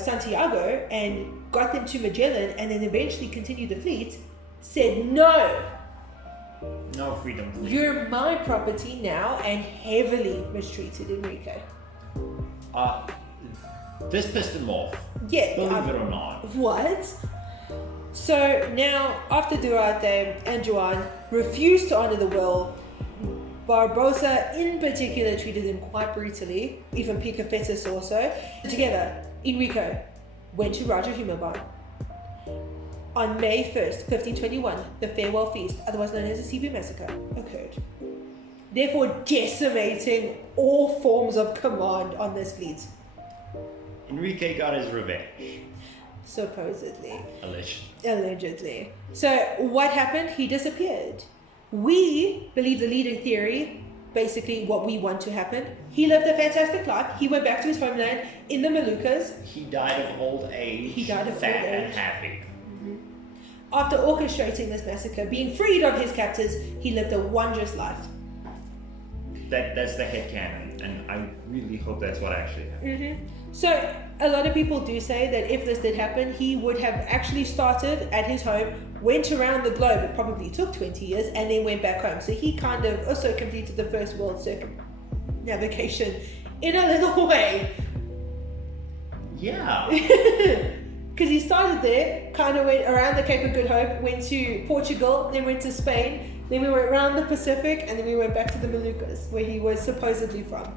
Santiago and got them to Magellan and then eventually continued the fleet, said no freedom. You're my property now, and heavily mistreated Enrique. This pissed him off. Yeah. Believe it or not. What? So now, after Duarte and Joan refused to honor the will, Barbosa in particular treated him quite brutally, even Picafettus also. Together, Enrico went to Raja Humabon. On May 1st, 1521, the farewell feast, otherwise known as the Cebu Massacre, occurred, therefore decimating all forms of command on this fleet. Enrique got his revenge. Supposedly. Allegedly. So what happened? He disappeared. We believe the leading theory, basically what we want to happen. He lived a fantastic life. He went back to his homeland in the Moluccas. He died of old age. He died of fat old age. and happy. After orchestrating this massacre, being freed of his captors, he lived a wondrous life. That's the headcanon, and I really hope that's what actually happened. So a lot of people do say that if this did happen, he would have actually started at his home, went around the globe. It probably took 20 years, and then went back home. So he kind of also completed the first world circumnavigation in a little way. Yeah. Because he started there, kind of went around the Cape of Good Hope, went to Portugal, then went to Spain, then we went around the Pacific, and then we went back to the Moluccas, where he was supposedly from.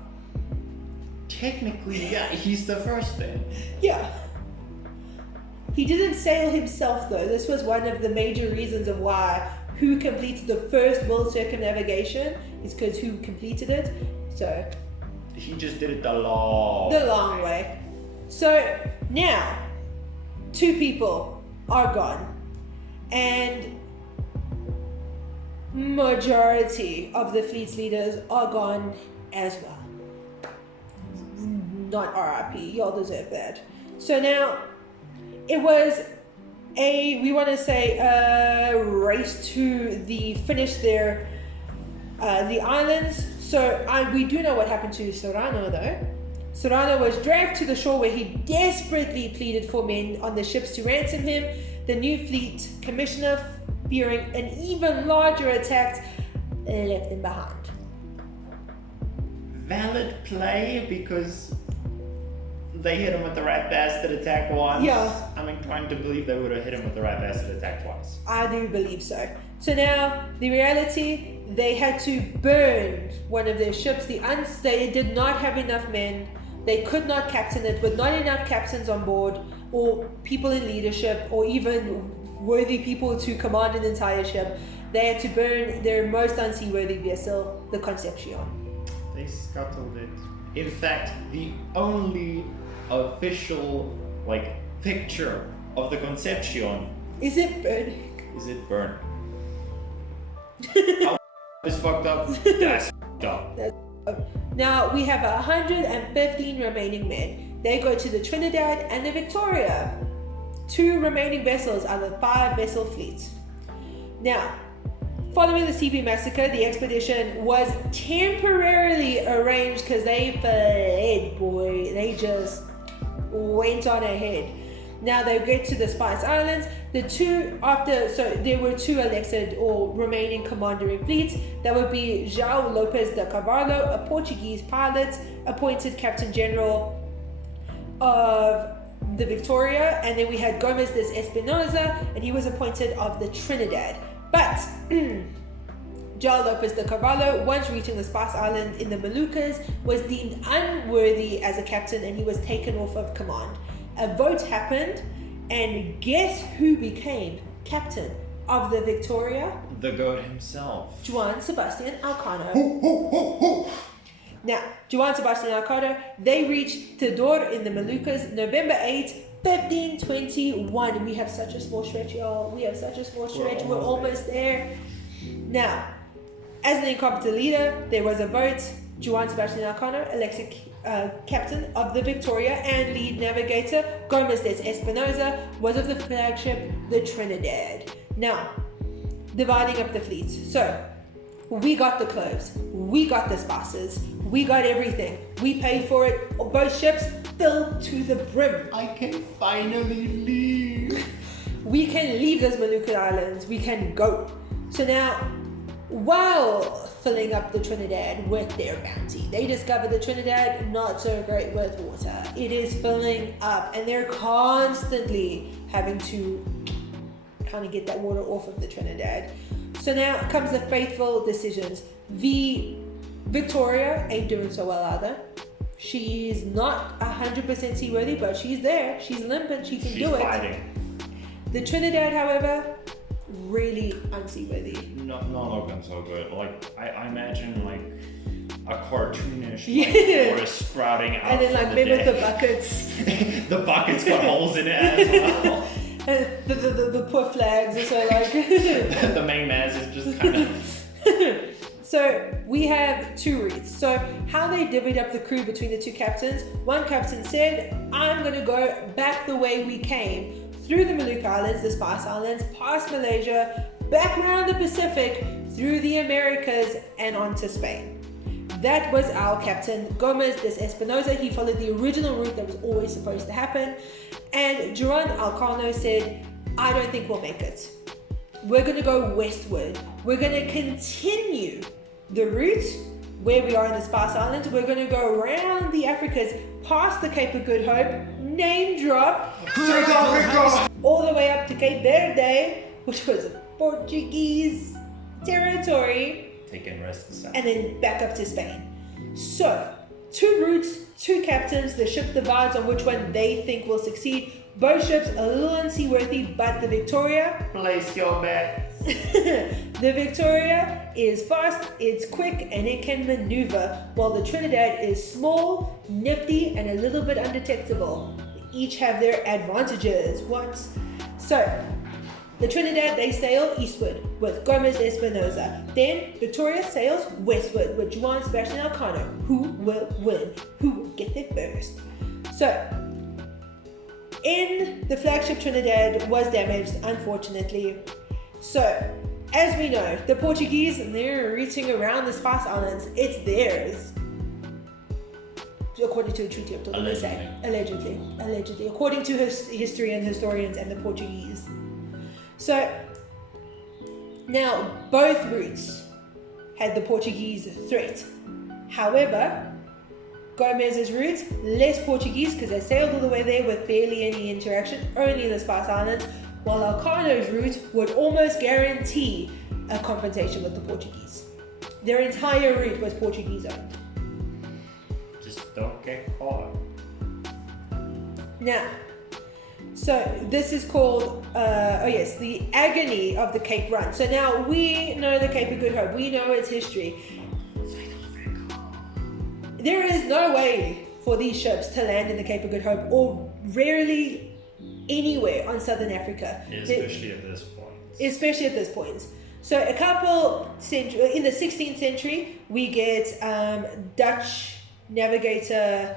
Technically, yeah, he's the first then. Yeah. He didn't sail himself though. This was one of the major reasons of why who completed the first world circumnavigation is because who completed it. So he just did it the long way. So now 2 people are gone, and majority of the fleet's leaders are gone as well. Not RIP, y'all deserve that. So now it was a race to finish their the islands. So we do know what happened to Serrano though. Serrano was dragged to the shore where he desperately pleaded for men on the ships to ransom him. The new fleet commissioner, fearing an even larger attack, left him behind. Valid play, because they hit him with the rat bastard attack once. Yeah. I'm inclined to believe they would have hit him with the rat bastard attack twice. I do believe so. So now, the reality, they had to burn one of their ships. They did not have enough men. They could not captain it with not enough captains on board, or people in leadership, or even worthy people to command an entire ship. They had to burn their most unseaworthy vessel, the Concepcion. They scuttled it. In fact, the only official picture of the Concepcion is it burning? Is it burned? How is fucked up? That's fucked up. Now we have 115 remaining men. They go to the Trinidad and the Victoria, 2 remaining vessels out of the 5 vessel fleet. Now, following the CB massacre, the expedition was temporarily arranged because they fled, boy. They just went on ahead. Now they get to the Spice Islands. There were 2 elected or remaining commander in fleets. That would be João Lopes de Carvalho, a Portuguese pilot, appointed Captain General of the Victoria, and then we had Gomes de Espinosa, and he was appointed of the Trinidad. But João Lopes de Carvalho, once reaching the Spice Island in the Moluccas, was deemed unworthy as a captain, and he was taken off of command. A vote happened, and guess who became captain of the Victoria? The goat himself. Juan Sebastian Elcano. Now, Juan Sebastian Elcano, they reached Tidor in the Moluccas November 8, 1521. We have such a small stretch, y'all. We have such a small stretch. We're almost there. Now, as an incompetent leader, there was a vote. Juan Sebastian Elcano elected captain of the Victoria, and lead navigator Gomes de Espinosa was of the flagship, the Trinidad. Now, dividing up the fleet. So, we got the cloves, we got the spices, we got everything. We paid for it. Both ships filled to the brim. I can finally leave. We can leave those Moluccan Islands. We can go. So now, while filling up the Trinidad with their bounty, they discovered the Trinidad not so great with water. It is filling up, and they're constantly having to kind of get that water off of the Trinidad. So now comes the fateful decisions. The Victoria ain't doing so well either. She's not 100% seaworthy, but she's there. She's limping. She can do it. Fighting. The Trinidad, however, really unseaworthy. Not looking so good. I imagine a cartoonish Yeah. water sprouting out. And then like from remember the deck. buckets. The bucket's got holes in it as well. And the poor flags are so like The main mast is just kind of. So we have two routes. So how they divvied up the crew between the two captains. One captain said, I'm gonna go back the way we came, through the Maluku Islands, the Spice Islands, past Malaysia, back around the Pacific, through the Americas and onto Spain. That was our captain, Gomez de Espinosa. He followed the original route that was always supposed to happen. And Magellan-Elcano said, I don't think we'll make it. We're going to go westward. We're going to continue the route where we are in the Spice Islands. We're going to go around the Africas, past the Cape of Good Hope, name drop, all the way up to Cape Verde, which was Portuguese territory. Taking rest aside. And then back up to Spain. So, two routes, two captains, the ship divides on which one they think will succeed. Both ships a little unseaworthy, but the Victoria, Place your bets. the Victoria is fast, it's quick, and it can maneuver, while the Trinidad is small, nifty, and a little bit undetectable. They each have their advantages. What? So, the Trinidad, they sail eastward with Gomez de Espinosa. Then Victoria sails westward with Juan Sebastian Elcano. Who will win? Who will get there first? So, in the flagship Trinidad was damaged, unfortunately. So, as we know, the Portuguese, they're reaching around the Spice Islands. It's theirs. According to the Treaty of Tordesillas. Allegedly. According to history and historians and the Portuguese. So, now both routes had the Portuguese threat. However, Gomez's route, less Portuguese because they sailed all the way there with barely any interaction, only in the Spice Islands, while Elcano's route would almost guarantee a confrontation with the Portuguese. Their entire route was Portuguese owned. Just don't get caught. Now, so this is called, the agony of the Cape Run. So now we know the Cape of Good Hope. We know its history. There is no way for these ships to land in the Cape of Good Hope, or rarely anywhere on southern Africa. Especially at this point. So a couple centuries, in the 16th century, we get Dutch navigator.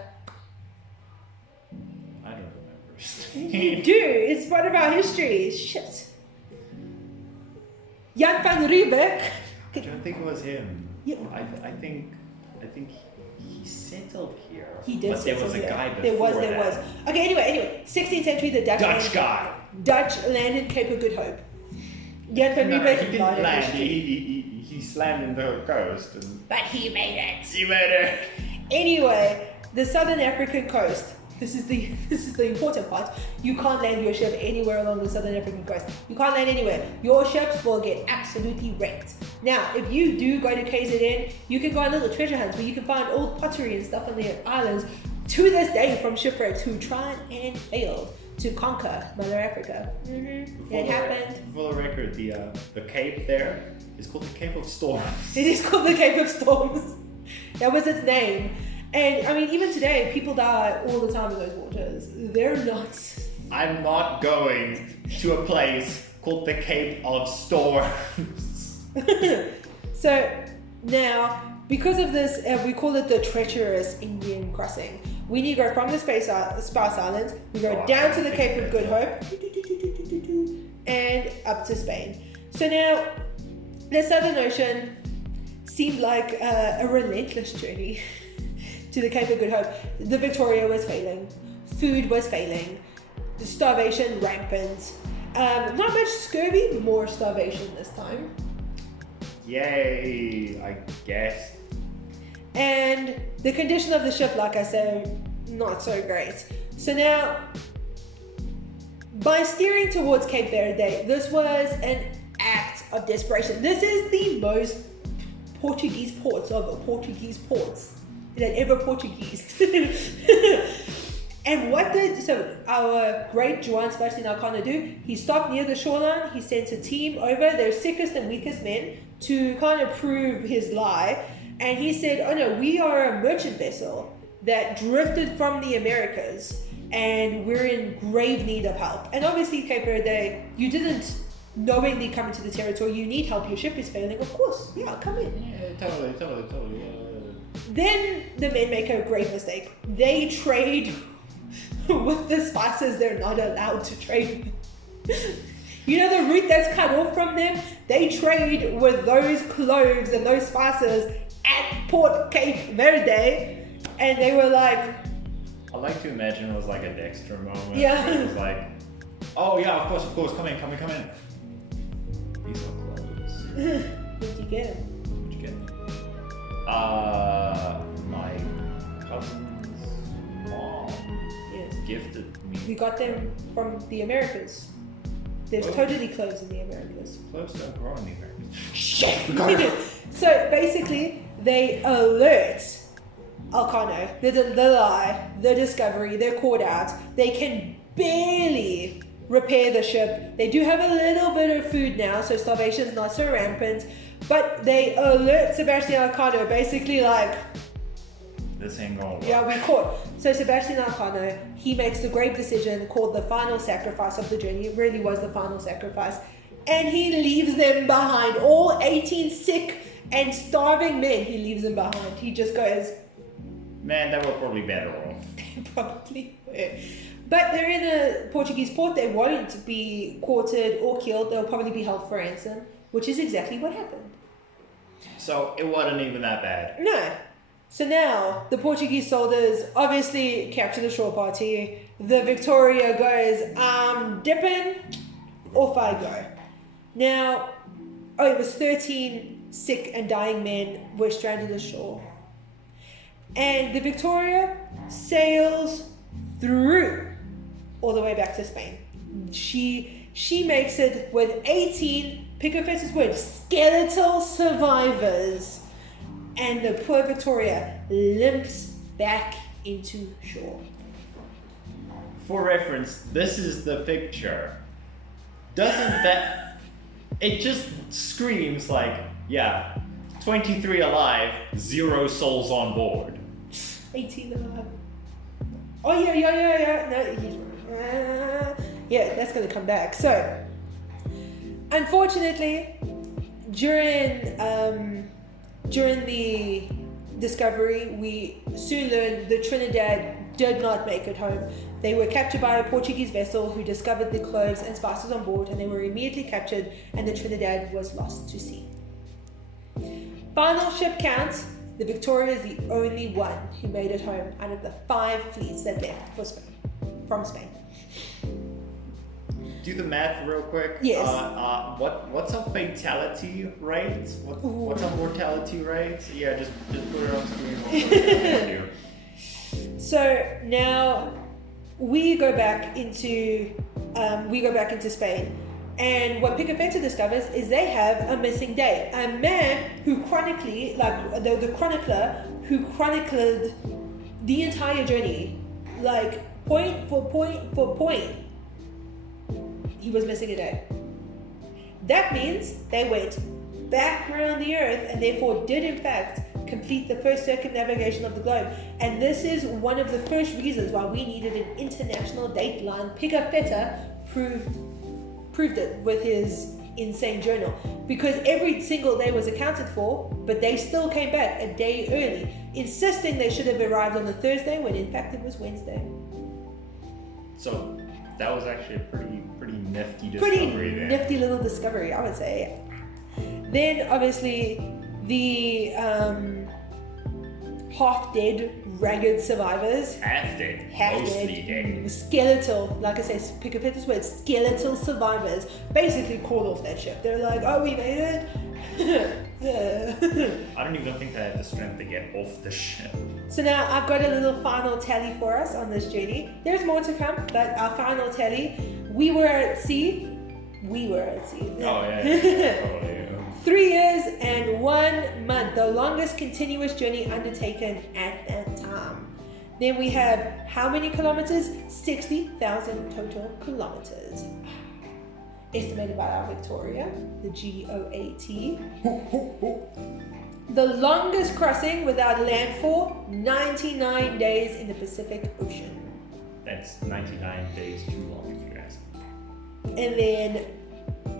I don't remember. You do. It's part of our history. Shit. Jan van Riebeck. I don't think it was him. Yeah. I think he settled here. He did. But there was a guy before There was. Okay. Anyway. 16th century, the Dutch guy. Dutch landed Cape of Good Hope. Jan van No, Riebeck. he didn't land. He slammed into the coast. But he made it. He made it. Anyway, the southern African coast. This is the important part. You can't land your ship anywhere along the southern African coast. You can't land anywhere. Your ships will get absolutely wrecked. Now, if you do go to KZN, you can go on little treasure hunts where you can find old pottery and stuff on the islands to this day from shipwrecks who tried and failed to conquer Mother Africa. It happened. For the record, the cape there is called the Cape of Storms. It is called the Cape of Storms. That was its name. And I mean, even today, people die all the time in those waters. They're nuts. I'm not going to a place called the Cape of Storms. So now, because of this, we call it the treacherous Indian crossing. We need to go from the Spice Islands, we go down to the Cape of Good Hope, and up to Spain. So now, the Southern Ocean seemed like a relentless journey to the Cape of Good Hope. The Victoria was failing, food was failing, the starvation rampant. Not much scurvy, more starvation this time. Yay, I guess. And the condition of the ship, like I said, not so great. So now, by steering towards Cape Verde, this was an act of desperation. This is the most Portuguese ports of Portuguese ports that ever Portuguesed. And what did our great Juan Sebastian Elcano do? He stopped near the shoreline. He sent a team over, their sickest and weakest men, to kind of prove his lie. And he said, oh no, we are a merchant vessel that drifted from the Americas and we're in grave need of help. And obviously, Cape Verde, you didn't knowingly come into the territory, you need help, your ship is failing, of course, yeah, come in. Yeah, totally. Then the men make a grave mistake. They trade with the spices they're not allowed to trade with. You know the route that's cut off from them? They trade with those cloves and those spices at Port Cape Verde, and they were like... I like to imagine it was like a Dexter moment. Yeah. Where it was like, oh yeah, of course, come in. These are clothes. Where'd you get them? Where'd you get them? My cousin's mom gifted me. We got them from the Americas. There's totally clothes in the Americas. Clothes don't grow in the Americas. Shit! So basically, they alert Elcano, the Discovery, they're caught out. They can barely repair the ship. They do have a little bit of food now, so starvation's not so rampant. But they alert Sebastian Elcano, basically like, this ain't gonna work. yeah, we caught. So Sebastian Elcano, he makes the grave decision called the final sacrifice of the journey. It really was the final sacrifice. And he leaves them behind. All 18 sick and starving men, he leaves them behind. He just goes... Man, they were probably better off. They probably were. But they're in a Portuguese port. They won't be quartered or killed. They'll probably be held for ransom, which is exactly what happened. So it wasn't even that bad. No. So now, the Portuguese soldiers obviously capture the shore party. The Victoria goes, I'm dipping, off I go. Now, it was 13 sick and dying men were stranded ashore. And the Victoria sails through all the way back to Spain. She makes it with 18, Picafetta's word, skeletal survivors. And the poor Victoria limps back into shore. For reference, this is the picture. Doesn't that... It just screams like, yeah, 23 alive, 0 souls on board. 18 alive. Oh, yeah. No, yeah, that's going to come back. So, unfortunately, during the discovery, we soon learned the Trinidad did not make it home. They were captured by a Portuguese vessel who discovered the cloves and spices on board, and they were immediately captured, and the Trinidad was lost to sea. Final ship count, the Victoria is the only one who made it home out of the 5 fleets that left from Spain. Do the math real quick. Yes. What's our fatality rate? What's our mortality rate? Yeah, just put it on screen. So now we go back into Spain, and what Picafetta discovers is they have a missing day. A man who chronically, like the chronicler who chronicled the entire journey, like point for point. He was missing a day. That means they went back around the earth and therefore did in fact complete the first circumnavigation of the globe. And this is one of the first reasons why we needed an international dateline. Picafetta proved it with his insane journal, because every single day was accounted for, but they still came back a day early, insisting they should have arrived on the Thursday when in fact it was Wednesday. So that was actually a pretty nifty discovery there. Nifty little discovery, I would say. Then obviously the half-dead, ragged survivors. Half-dead. Mostly dead. Skeletal, like I say, Picafetta's word, skeletal survivors basically crawled off that ship. They're like, oh, we made it. I don't even think they had the strength to get off the ship. So now I've got a little final tally for us on this journey. There's more to come, but our final tally, we were at sea. Oh, yeah. Totally. 3 years and 1 month, the longest continuous journey undertaken at that time. Then we have how many kilometers? 60,000 total kilometers. Estimated by our Victoria, the GOAT. The longest crossing without landfall, 99 days in the Pacific Ocean. That's 99 days too long, if you ask me. And then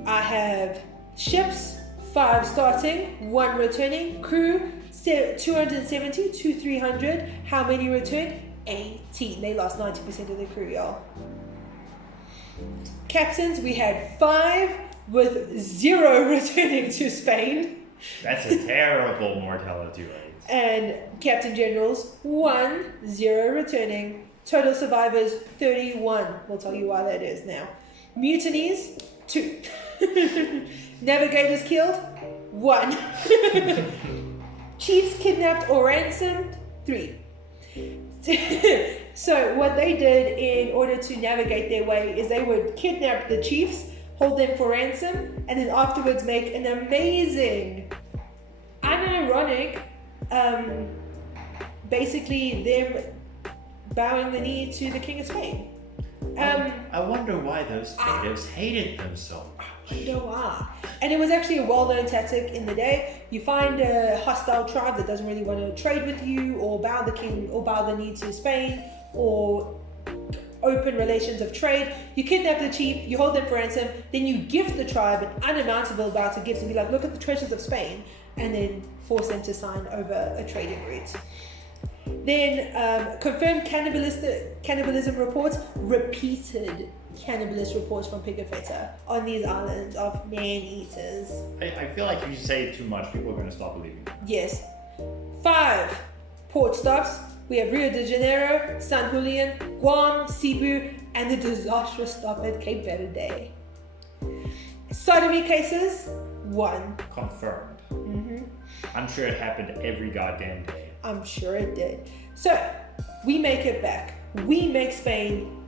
I have ships, 5 starting, 1 returning, crew 270 to 300. How many returned? 18. They lost 90% of the crew, y'all. Captains, we had 5 with 0 returning to Spain. That's a terrible mortality rate. And Captain Generals, 1, 0 returning. Total survivors, 31. We'll tell you why that is now. Mutinies, 2. Navigators killed, 1. Chiefs kidnapped or ransomed, 3. So what they did in order to navigate their way is they would kidnap the chiefs, hold them for ransom, and then afterwards make an amazing, unironic, basically them bowing the knee to the King of Spain. I wonder why those natives hated them so much. I wonder why. And it was actually a well-known tactic in the day. You find a hostile tribe that doesn't really want to trade with you, or bow the king, or bow the knee to Spain, or open relations of trade. You kidnap the chief, you hold them for ransom, then you gift the tribe an unamountable amount of gifts and be like, look at the treasures of Spain, and then force them to sign over a trading route. Then confirmed cannibalism reports, repeated cannibalist reports from Pigafetta on these islands of man-eaters. I feel like if you say it too much, people are going to stop believing. Yes. 5 port stops. We have Rio de Janeiro, San Julian, Guam, Cebu, and the disastrous stop at Cape Verde. Sodomy cases, 1. Confirmed. Mm-hmm. I'm sure it happened every goddamn day. I'm sure it did. So, we make it back. We make Spain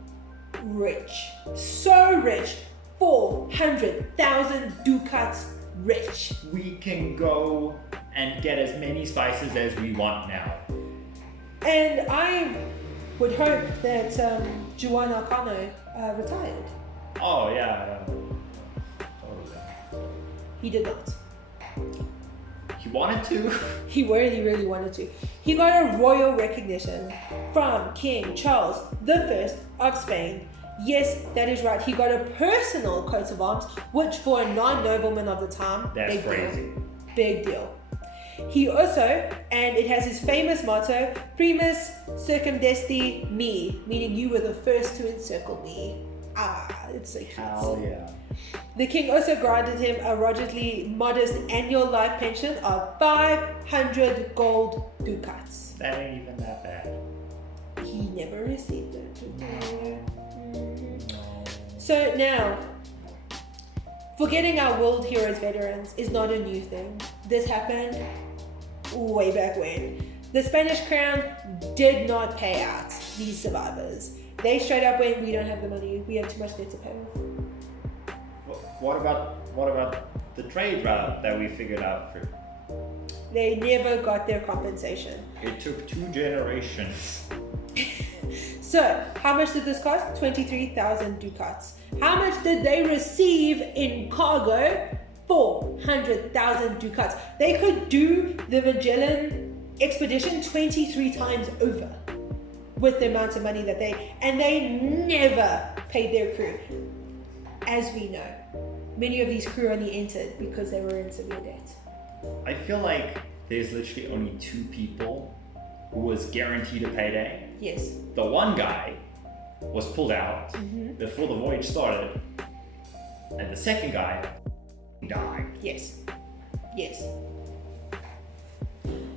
rich. So rich. 400,000 ducats rich. We can go and get as many spices as we want now. And I would hope that Magellan-Elcano retired. Oh, yeah. Totally. He did not. He wanted to. He really, really wanted to. He got a royal recognition from King Charles I of Spain. Yes, that is right. He got a personal coat of arms, which for a non-nobleman of the time, That's big crazy. deal. Big deal. He also, and it has his famous motto, Primus circumdesti me, meaning you were the first to encircle me. It's so cute. Hell yeah. The king also granted him a relatively modest annual life pension of 500 gold ducats. That ain't even that bad. He never received it. No. So now, forgetting our world heroes veterans is not a new thing. This happened way back when. The Spanish crown did not pay out these survivors. They straight up went, we don't have the money, we have too much debt to pay. What about the trade route that we figured out for? They never got their compensation. It took 2 generations. So, how much did this cost? 23,000 ducats. How much did they receive in cargo? 400,000 ducats. They could do the Magellan expedition 23 times over with the amount of money that and they never paid their crew. As we know, many of these crew only entered because they were in severe debt. I feel like there's literally only 2 people who was guaranteed a payday. Yes. The one guy was pulled out before the voyage started, and the second guy died. Yes. Yes.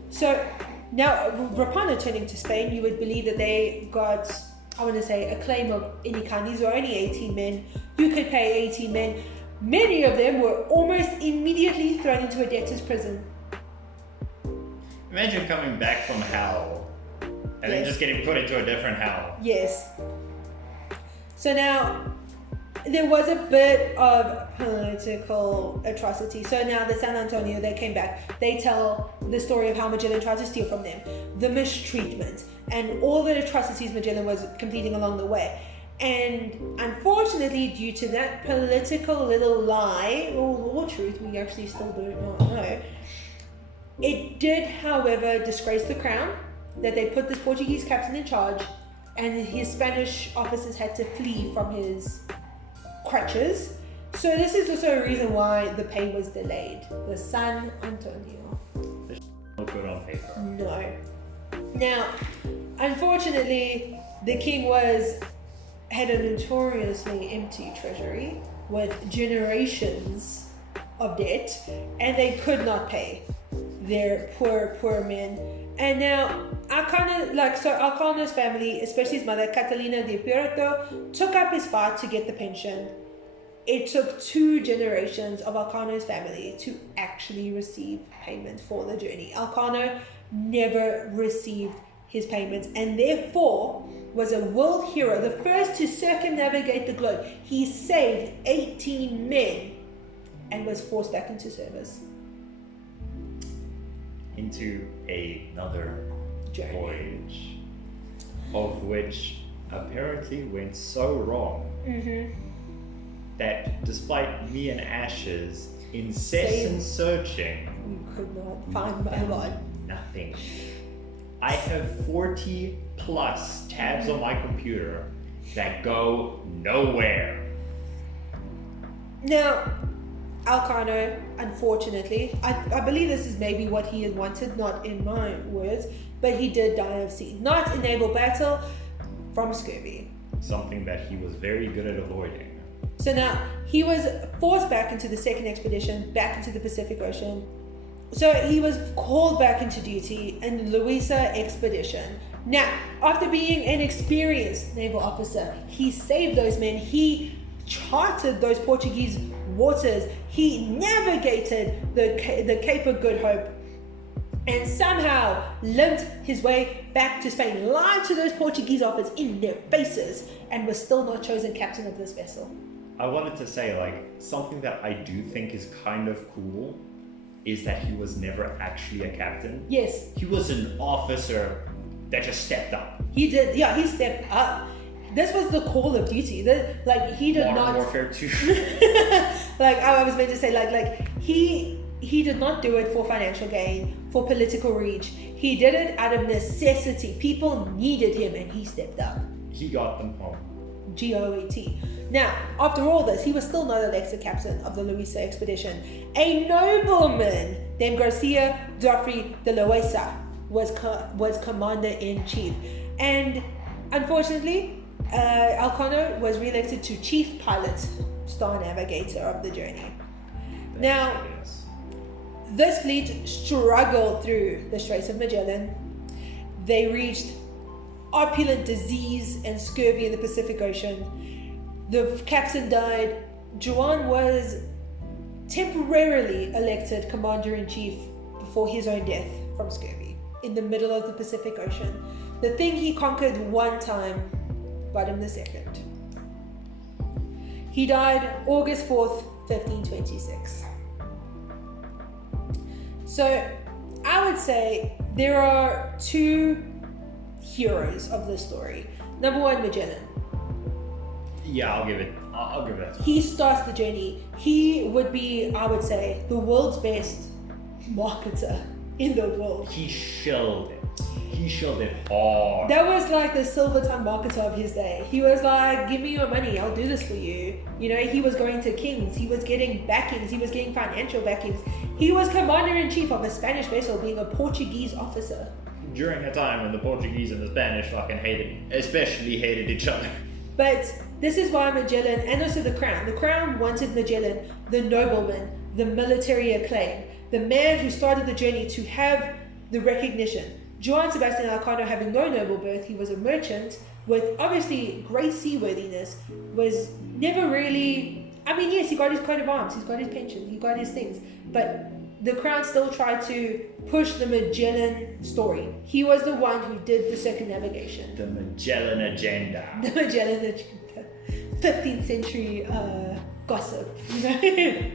So now, upon returning to Spain, you would believe that they got, I want to say, a claim of any kind. These were only 18 men. You could pay 18 men. Many of them were almost immediately thrown into a debtor's prison. Imagine coming back from hell and then just getting put into a different hell. Yes. So now, there was a bit of political atrocity. So now the San Antonio, they came back. They tell the story of how Magellan tried to steal from them, the mistreatment, and all the atrocities Magellan was completing along the way. And unfortunately, due to that political little lie, or truth, we actually still don't know, It did, however, disgrace the crown that they put this Portuguese captain in charge, and his Spanish officers had to flee from his crutches. So this is also a reason why the pay was delayed. The San Antonio. Look good on paper. No. Now, unfortunately, the king had a notoriously empty treasury with generations of debt, and they could not pay their poor men. And now Elcano's family, especially his mother Catalina de Puerto, took up his fight to get the pension. It took 2 generations of Elcano's family to actually receive payment for the journey. Elcano never received his payments, and therefore was a world hero, the first to circumnavigate the globe. He saved 18 men and was forced back into service. Into another Journey. voyage, of which apparently went so wrong that despite me and Ash's incessant searching, We could not find Magellan. nothing. I have 40 plus tabs on my computer that go nowhere. Now, Elcano, unfortunately, I believe this is maybe what he had wanted, not in my words, but he did die of sea. Not in naval battle, from scurvy. Something that he was very good at avoiding. So now, he was forced back into the second expedition, back into the Pacific Ocean. So he was called back into duty in the Luisa expedition. Now, after being an experienced naval officer, he saved those men. He charted those Portuguese waters. He navigated the Cape of Good Hope and somehow limped his way back to Spain, lied to those Portuguese officers in their faces, and was still not chosen captain of this vessel. I wanted to say, something that I do think is kind of cool is that he was never actually a captain. Yes. He was an officer that just stepped up. He did, he stepped up. This was the call of duty. He did Modern not. Warfare 2. I was meant to say, he did not do it for financial gain, for political reach. He did it out of necessity. People needed him, and he stepped up. He got them home. GOAT. Now, after all this, he was still not elected captain of the Luisa expedition. A nobleman named Garcia Joffrey de Loaiza was commander-in-chief. And unfortunately, Elcano was re-elected to chief pilot, star navigator of the journey. Now, this fleet struggled through the Straits of Magellan. They reached opulent disease and scurvy in the Pacific Ocean. The captain died. Juan was temporarily elected commander-in-chief before his own death from scurvy in the middle of the Pacific Ocean. The thing he conquered one time, but him the second. He died August 4th, 1526. So I would say there are 2 heroes of this story. Number 1, Magellan. Yeah, I'll give it that. He starts the journey. He would be, I would say, the world's best marketer in the world. He shilled it. He shilled it hard. That was like the silver tongue marketer of his day. He was like, give me your money, I'll do this for you. You know, he was going to kings. He was getting backings. He was getting financial backings. He was commander-in-chief of a Spanish vessel, being a Portuguese officer. During a time when the Portuguese and the Spanish especially hated each other. But this is why Magellan, and also the Crown wanted Magellan, the nobleman, the military acclaim, the man who started the journey, to have the recognition. Juan Sebastian Elcano, having no noble birth, he was a merchant with obviously great seaworthiness, was never really, yes, he got his coat of arms, he's got his pension, he got his things, but the Crown still tried to push the Magellan story. He was the one who did the circumnavigation. The Magellan agenda. The Magellan agenda. 15th century gossip, you know?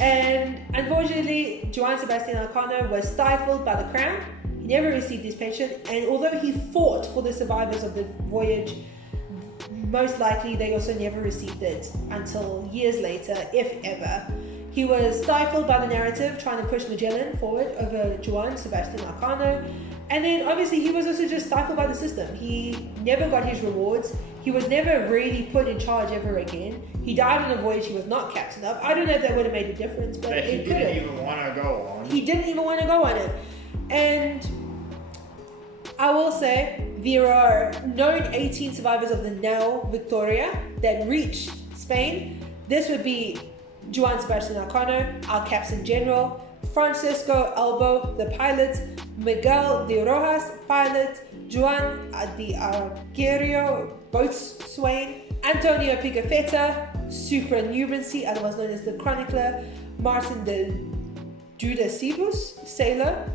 And unfortunately, Juan Sebastian Elcano was stifled by the Crown. He never received his pension, and although he fought for the survivors of the voyage, most likely they also never received it until years later, if ever. He was stifled by the narrative, trying to push Magellan forward over Juan Sebastian Elcano. And then obviously he was also just stifled by the system. He never got his rewards. He was never really put in charge ever again. He died on a voyage he was not captain of. I don't know if that would have made a difference, but that he it could didn't have. even want to go on. He didn't even want to go on it. And I will say there are known 18 survivors of the Nao Victoria that reached Spain. This would be Juan Sebastian Elcano, our captain general, Francisco Albo, the pilot, Miguel de Rojas, pilot, Juan de Arguerio, boatswain, Antonio Pigafetta, supernumerancy, otherwise known as the chronicler, Martin de Dudacibus, sailor,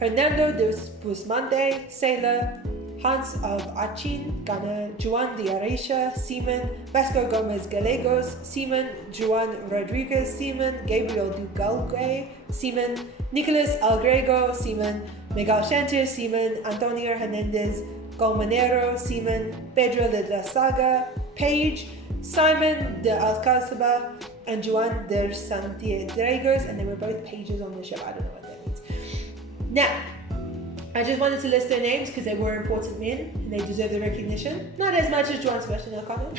Hernando de Busmante, sailor, Hans of Achin, gunner, Juan de Arecha, seaman, Vasco Gomez Gallegos, seaman, Juan Rodriguez, seaman, Gabriel Dugalgue, seaman, Nicolas Algrego, seaman, Miguel Sanchez, seaman, Antonio Hernandez Golmanero, seaman, Pedro de la Saga, page, Simon de Alcázaba, and Juan de Santiago, and they were both pages on the ship. I don't know what that means. Now, I just wanted to list their names because they were important men and they deserve the recognition. Not as much as Juan Sebastian Elcano.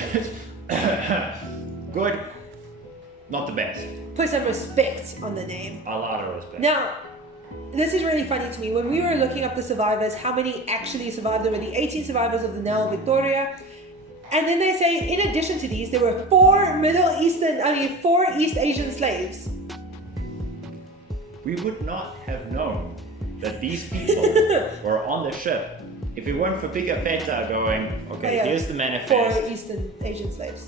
Good. Not the best. Put some respect on the name. A lot of respect. Now, this is really funny to me. When we were looking up the survivors, how many actually survived? There were the 18 survivors of the Nao Victoria. And then they say, in addition to these, there were 4 East Asian slaves. We would not have known that these people were on the ship if it weren't for Pigafetta going, okay, here's the manifest. 4 Eastern Asian slaves.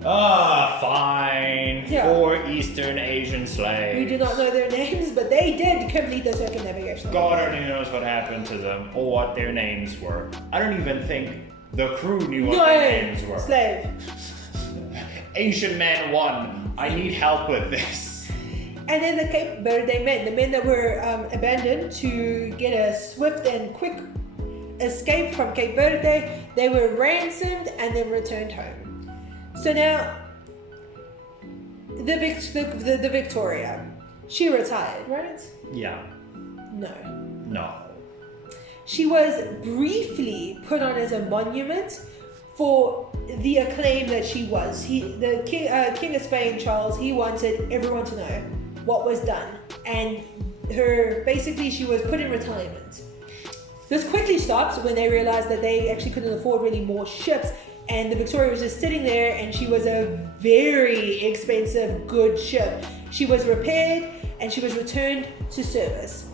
Fine. Yeah. 4 Eastern Asian slaves. We do not know their names, but they did complete the circumnavigation. God only knows what happened to them or what their names were. I don't even think the crew knew what their names were. Slave. Asian man 1, I need help with this. And then the Cape Verde men, the men that were abandoned to get a swift and quick escape from Cape Verde, they were ransomed and then returned home. So now, the Victoria, she retired, right? Yeah. No. She was briefly put on as a monument for the acclaim that she was. The King of Spain, Charles, he wanted everyone to know what was done, and she was put in retirement. This quickly stopped when they realized that they actually couldn't afford really more ships, and the Victoria was just sitting there, and she was a very expensive, good ship. She was repaired and she was returned to service.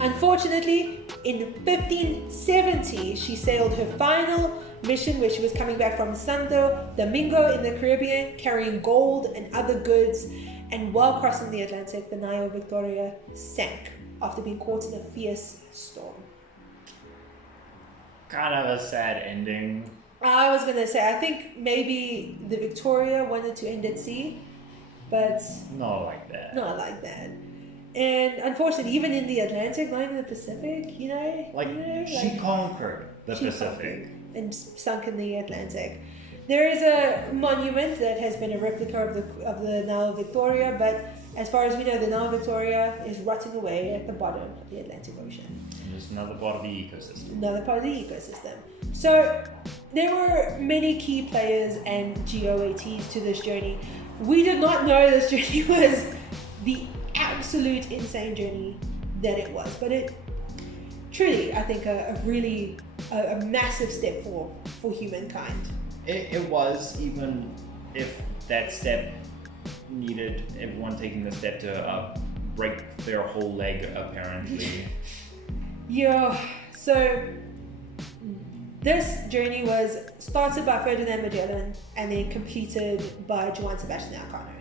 Unfortunately, in 1570, she sailed her final mission, where she was coming back from Santo Domingo in the Caribbean, carrying gold and other goods. And while crossing the Atlantic, the Nao Victoria sank after being caught in a fierce storm. Kind of a sad ending. I was going to say, I think maybe the Victoria wanted to end at sea, but not like that. Not like that. And unfortunately, even in the Atlantic, not even the Pacific, She conquered the Pacific. And sunk in the Atlantic. There is a monument that has been a replica of the Nao Victoria, but as far as we know, the Nao Victoria is rotting away at the bottom of the Atlantic Ocean. And it's another part of the ecosystem. Another part of the ecosystem. So there were many key players and GOATs to this journey. We did not know this journey was the absolute insane journey that it was, but it truly, I think, a massive step for humankind. It was, even if that step needed everyone taking the step to break their whole leg, apparently. Yeah, so this journey was started by Ferdinand Magellan and then completed by Juan Sebastian Elcano.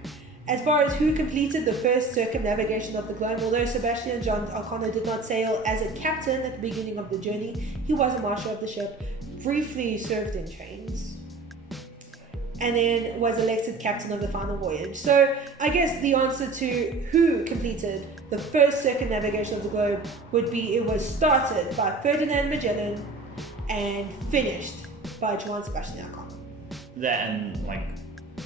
As far as who completed the first circumnavigation of the globe, although Sebastian John Elcano did not sail as a captain at the beginning of the journey, he was a marshal of the ship, briefly served in chains, and then was elected captain of the final voyage. So I guess the answer to who completed the first circumnavigation of the globe would be it was started by Ferdinand Magellan and finished by Juan Sebastian Elcano. Then,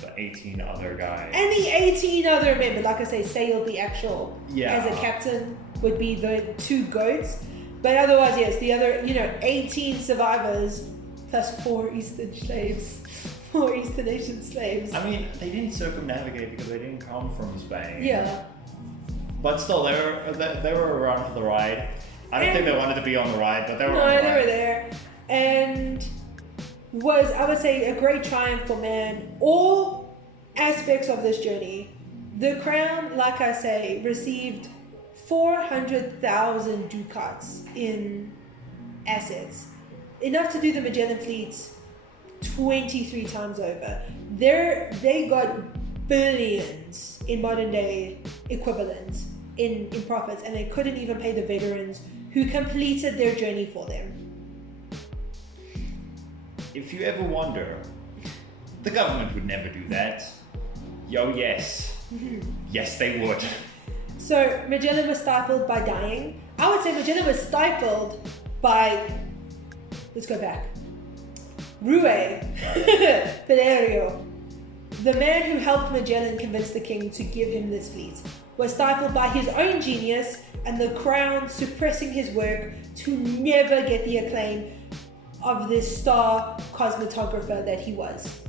the 18 other guys. And the 18 other men, like I say, sailed the actual, Yeah. as a captain, would be the 2 goats. But otherwise, yes, the other, 18 survivors plus 4 Eastern slaves. 4 Eastern Asian slaves. I mean, they didn't circumnavigate because they didn't come from Spain. Yeah. But still, they were around for the ride. I don't think they wanted to be on the ride, but they were on the ride. No, they were there. And was, I would say, a great triumph for man. All aspects of this journey. The crown, like I say, received 400,000 ducats in assets. Enough to do the Magellan fleet 23 times over. They got billions in modern day equivalent in profits, and they couldn't even pay the veterans who completed their journey for them. If you ever wonder, the government would never do that. Yo, yes. Yes, they would. So Magellan was stifled by dying. I would say Magellan was stifled by, let's go back, Rue Valerio, the man who helped Magellan convince the king to give him this fleet, was stifled by his own genius and the crown suppressing his work to never get the acclaim of this star cosmographer that he was.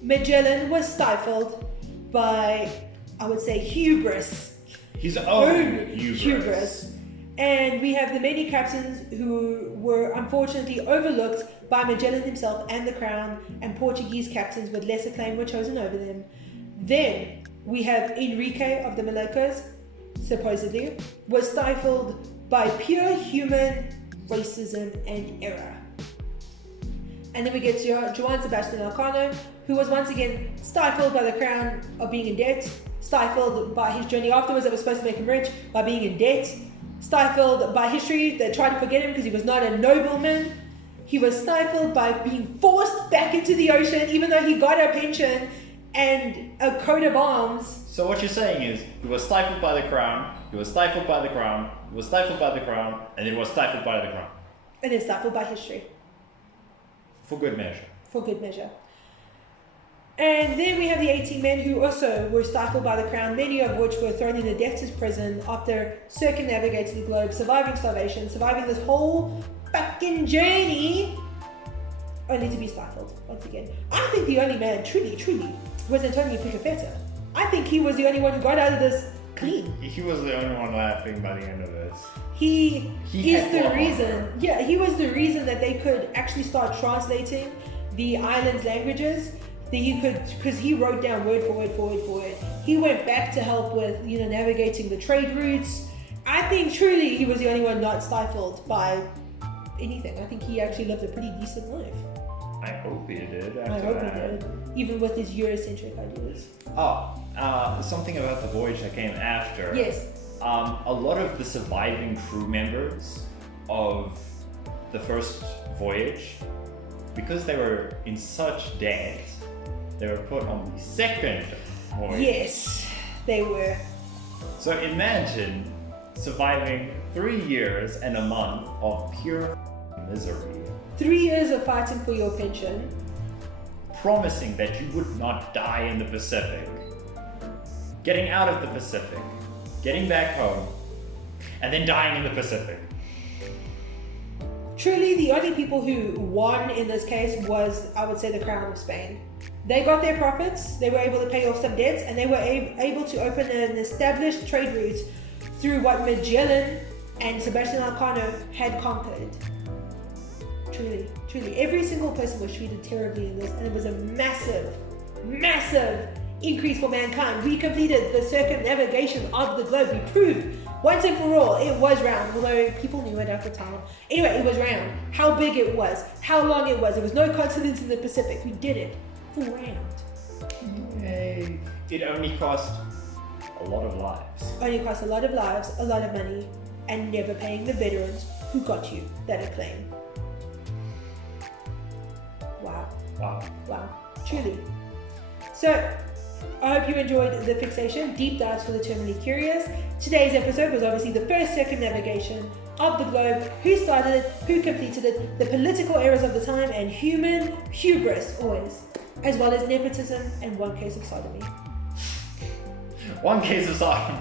Magellan was stifled by, I would say, hubris. His own hubris. And we have the many captains who were unfortunately overlooked by Magellan himself and the crown, and Portuguese captains with less acclaim were chosen over them. Then we have Enrique of the Moluccas, supposedly, was stifled by pure human racism and error. And then we get Juan Sebastian Elcano, who was once again stifled by the crown of being in debt, stifled by his journey afterwards that was supposed to make him rich by being in debt, stifled by history that tried to forget him because he was not a nobleman. He was stifled by being forced back into the ocean even though he got a pension and a coat of arms. So what you're saying is, he was stifled by the crown, he was stifled by the crown, he was stifled by the crown, and he was stifled by the crown. And then stifled by history. For good measure. For good measure. And then we have the 18 men who also were stifled by the crown, many of which were thrown in a debtor's prison after circumnavigating the globe, surviving starvation, surviving this whole fucking journey, only to be stifled once again. I think the only man truly was Antonio Picafetta. I think he was the only one who got out of this clean. He was the only one laughing by the end of this. He is the reason. Yeah, he was the reason that they could actually start translating the island's languages. That he could, because he wrote down word for word. He went back to help with, navigating the trade routes. I think truly he was the only one not stifled by anything. I think he actually lived a pretty decent life. I hope he did. I hope he did, even with his Eurocentric ideas. Something about the voyage that came after. Yes. A lot of the surviving crew members of the first voyage, because they were in such debt, they were put on the second voyage. Yes, they were. So imagine surviving 3 years and a month of pure misery. 3 years of fighting for your pension. Promising that you would not die in the Pacific. Getting out of the Pacific. Getting back home. And then dying in the Pacific. Truly, the only people who won in this case was, I would say, the Crown of Spain. They got their profits, they were able to pay off some debts, and they were able to open an established trade route through what Magellan and Sebastian Elcano had conquered. Truly. Every single person was treated terribly in this, and it was a massive increase for mankind. We completed the circumnavigation of the globe. We proved once and for all it was round, although people knew it at the time. Anyway, it was round. How big it was, how long it was. There was no continents in the Pacific. We did it. Full round. Yay. It only cost a lot of lives. Only cost a lot of lives, a lot of money, and never paying the veterans who got you that acclaim. Wow. Truly. So, I hope you enjoyed the fixation, deep dives for the terminally curious. Today's episode was obviously the first circumnavigation of the globe, who started it, who completed it, the political errors of the time, and human hubris always, as well as nepotism and one case of sodomy. One case of sodomy.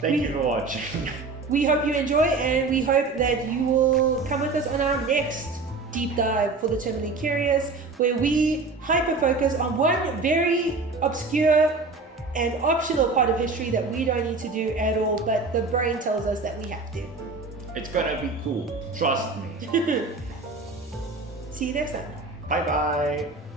Thank you for watching. We hope you enjoy, and we hope that you will come with us on our next deep dive for the terminally curious, where we hyper focus on one very obscure and optional part of history that we don't need to do at all, but the brain tells us that we have to. It's gonna be cool. Trust me. See you next time. Bye bye.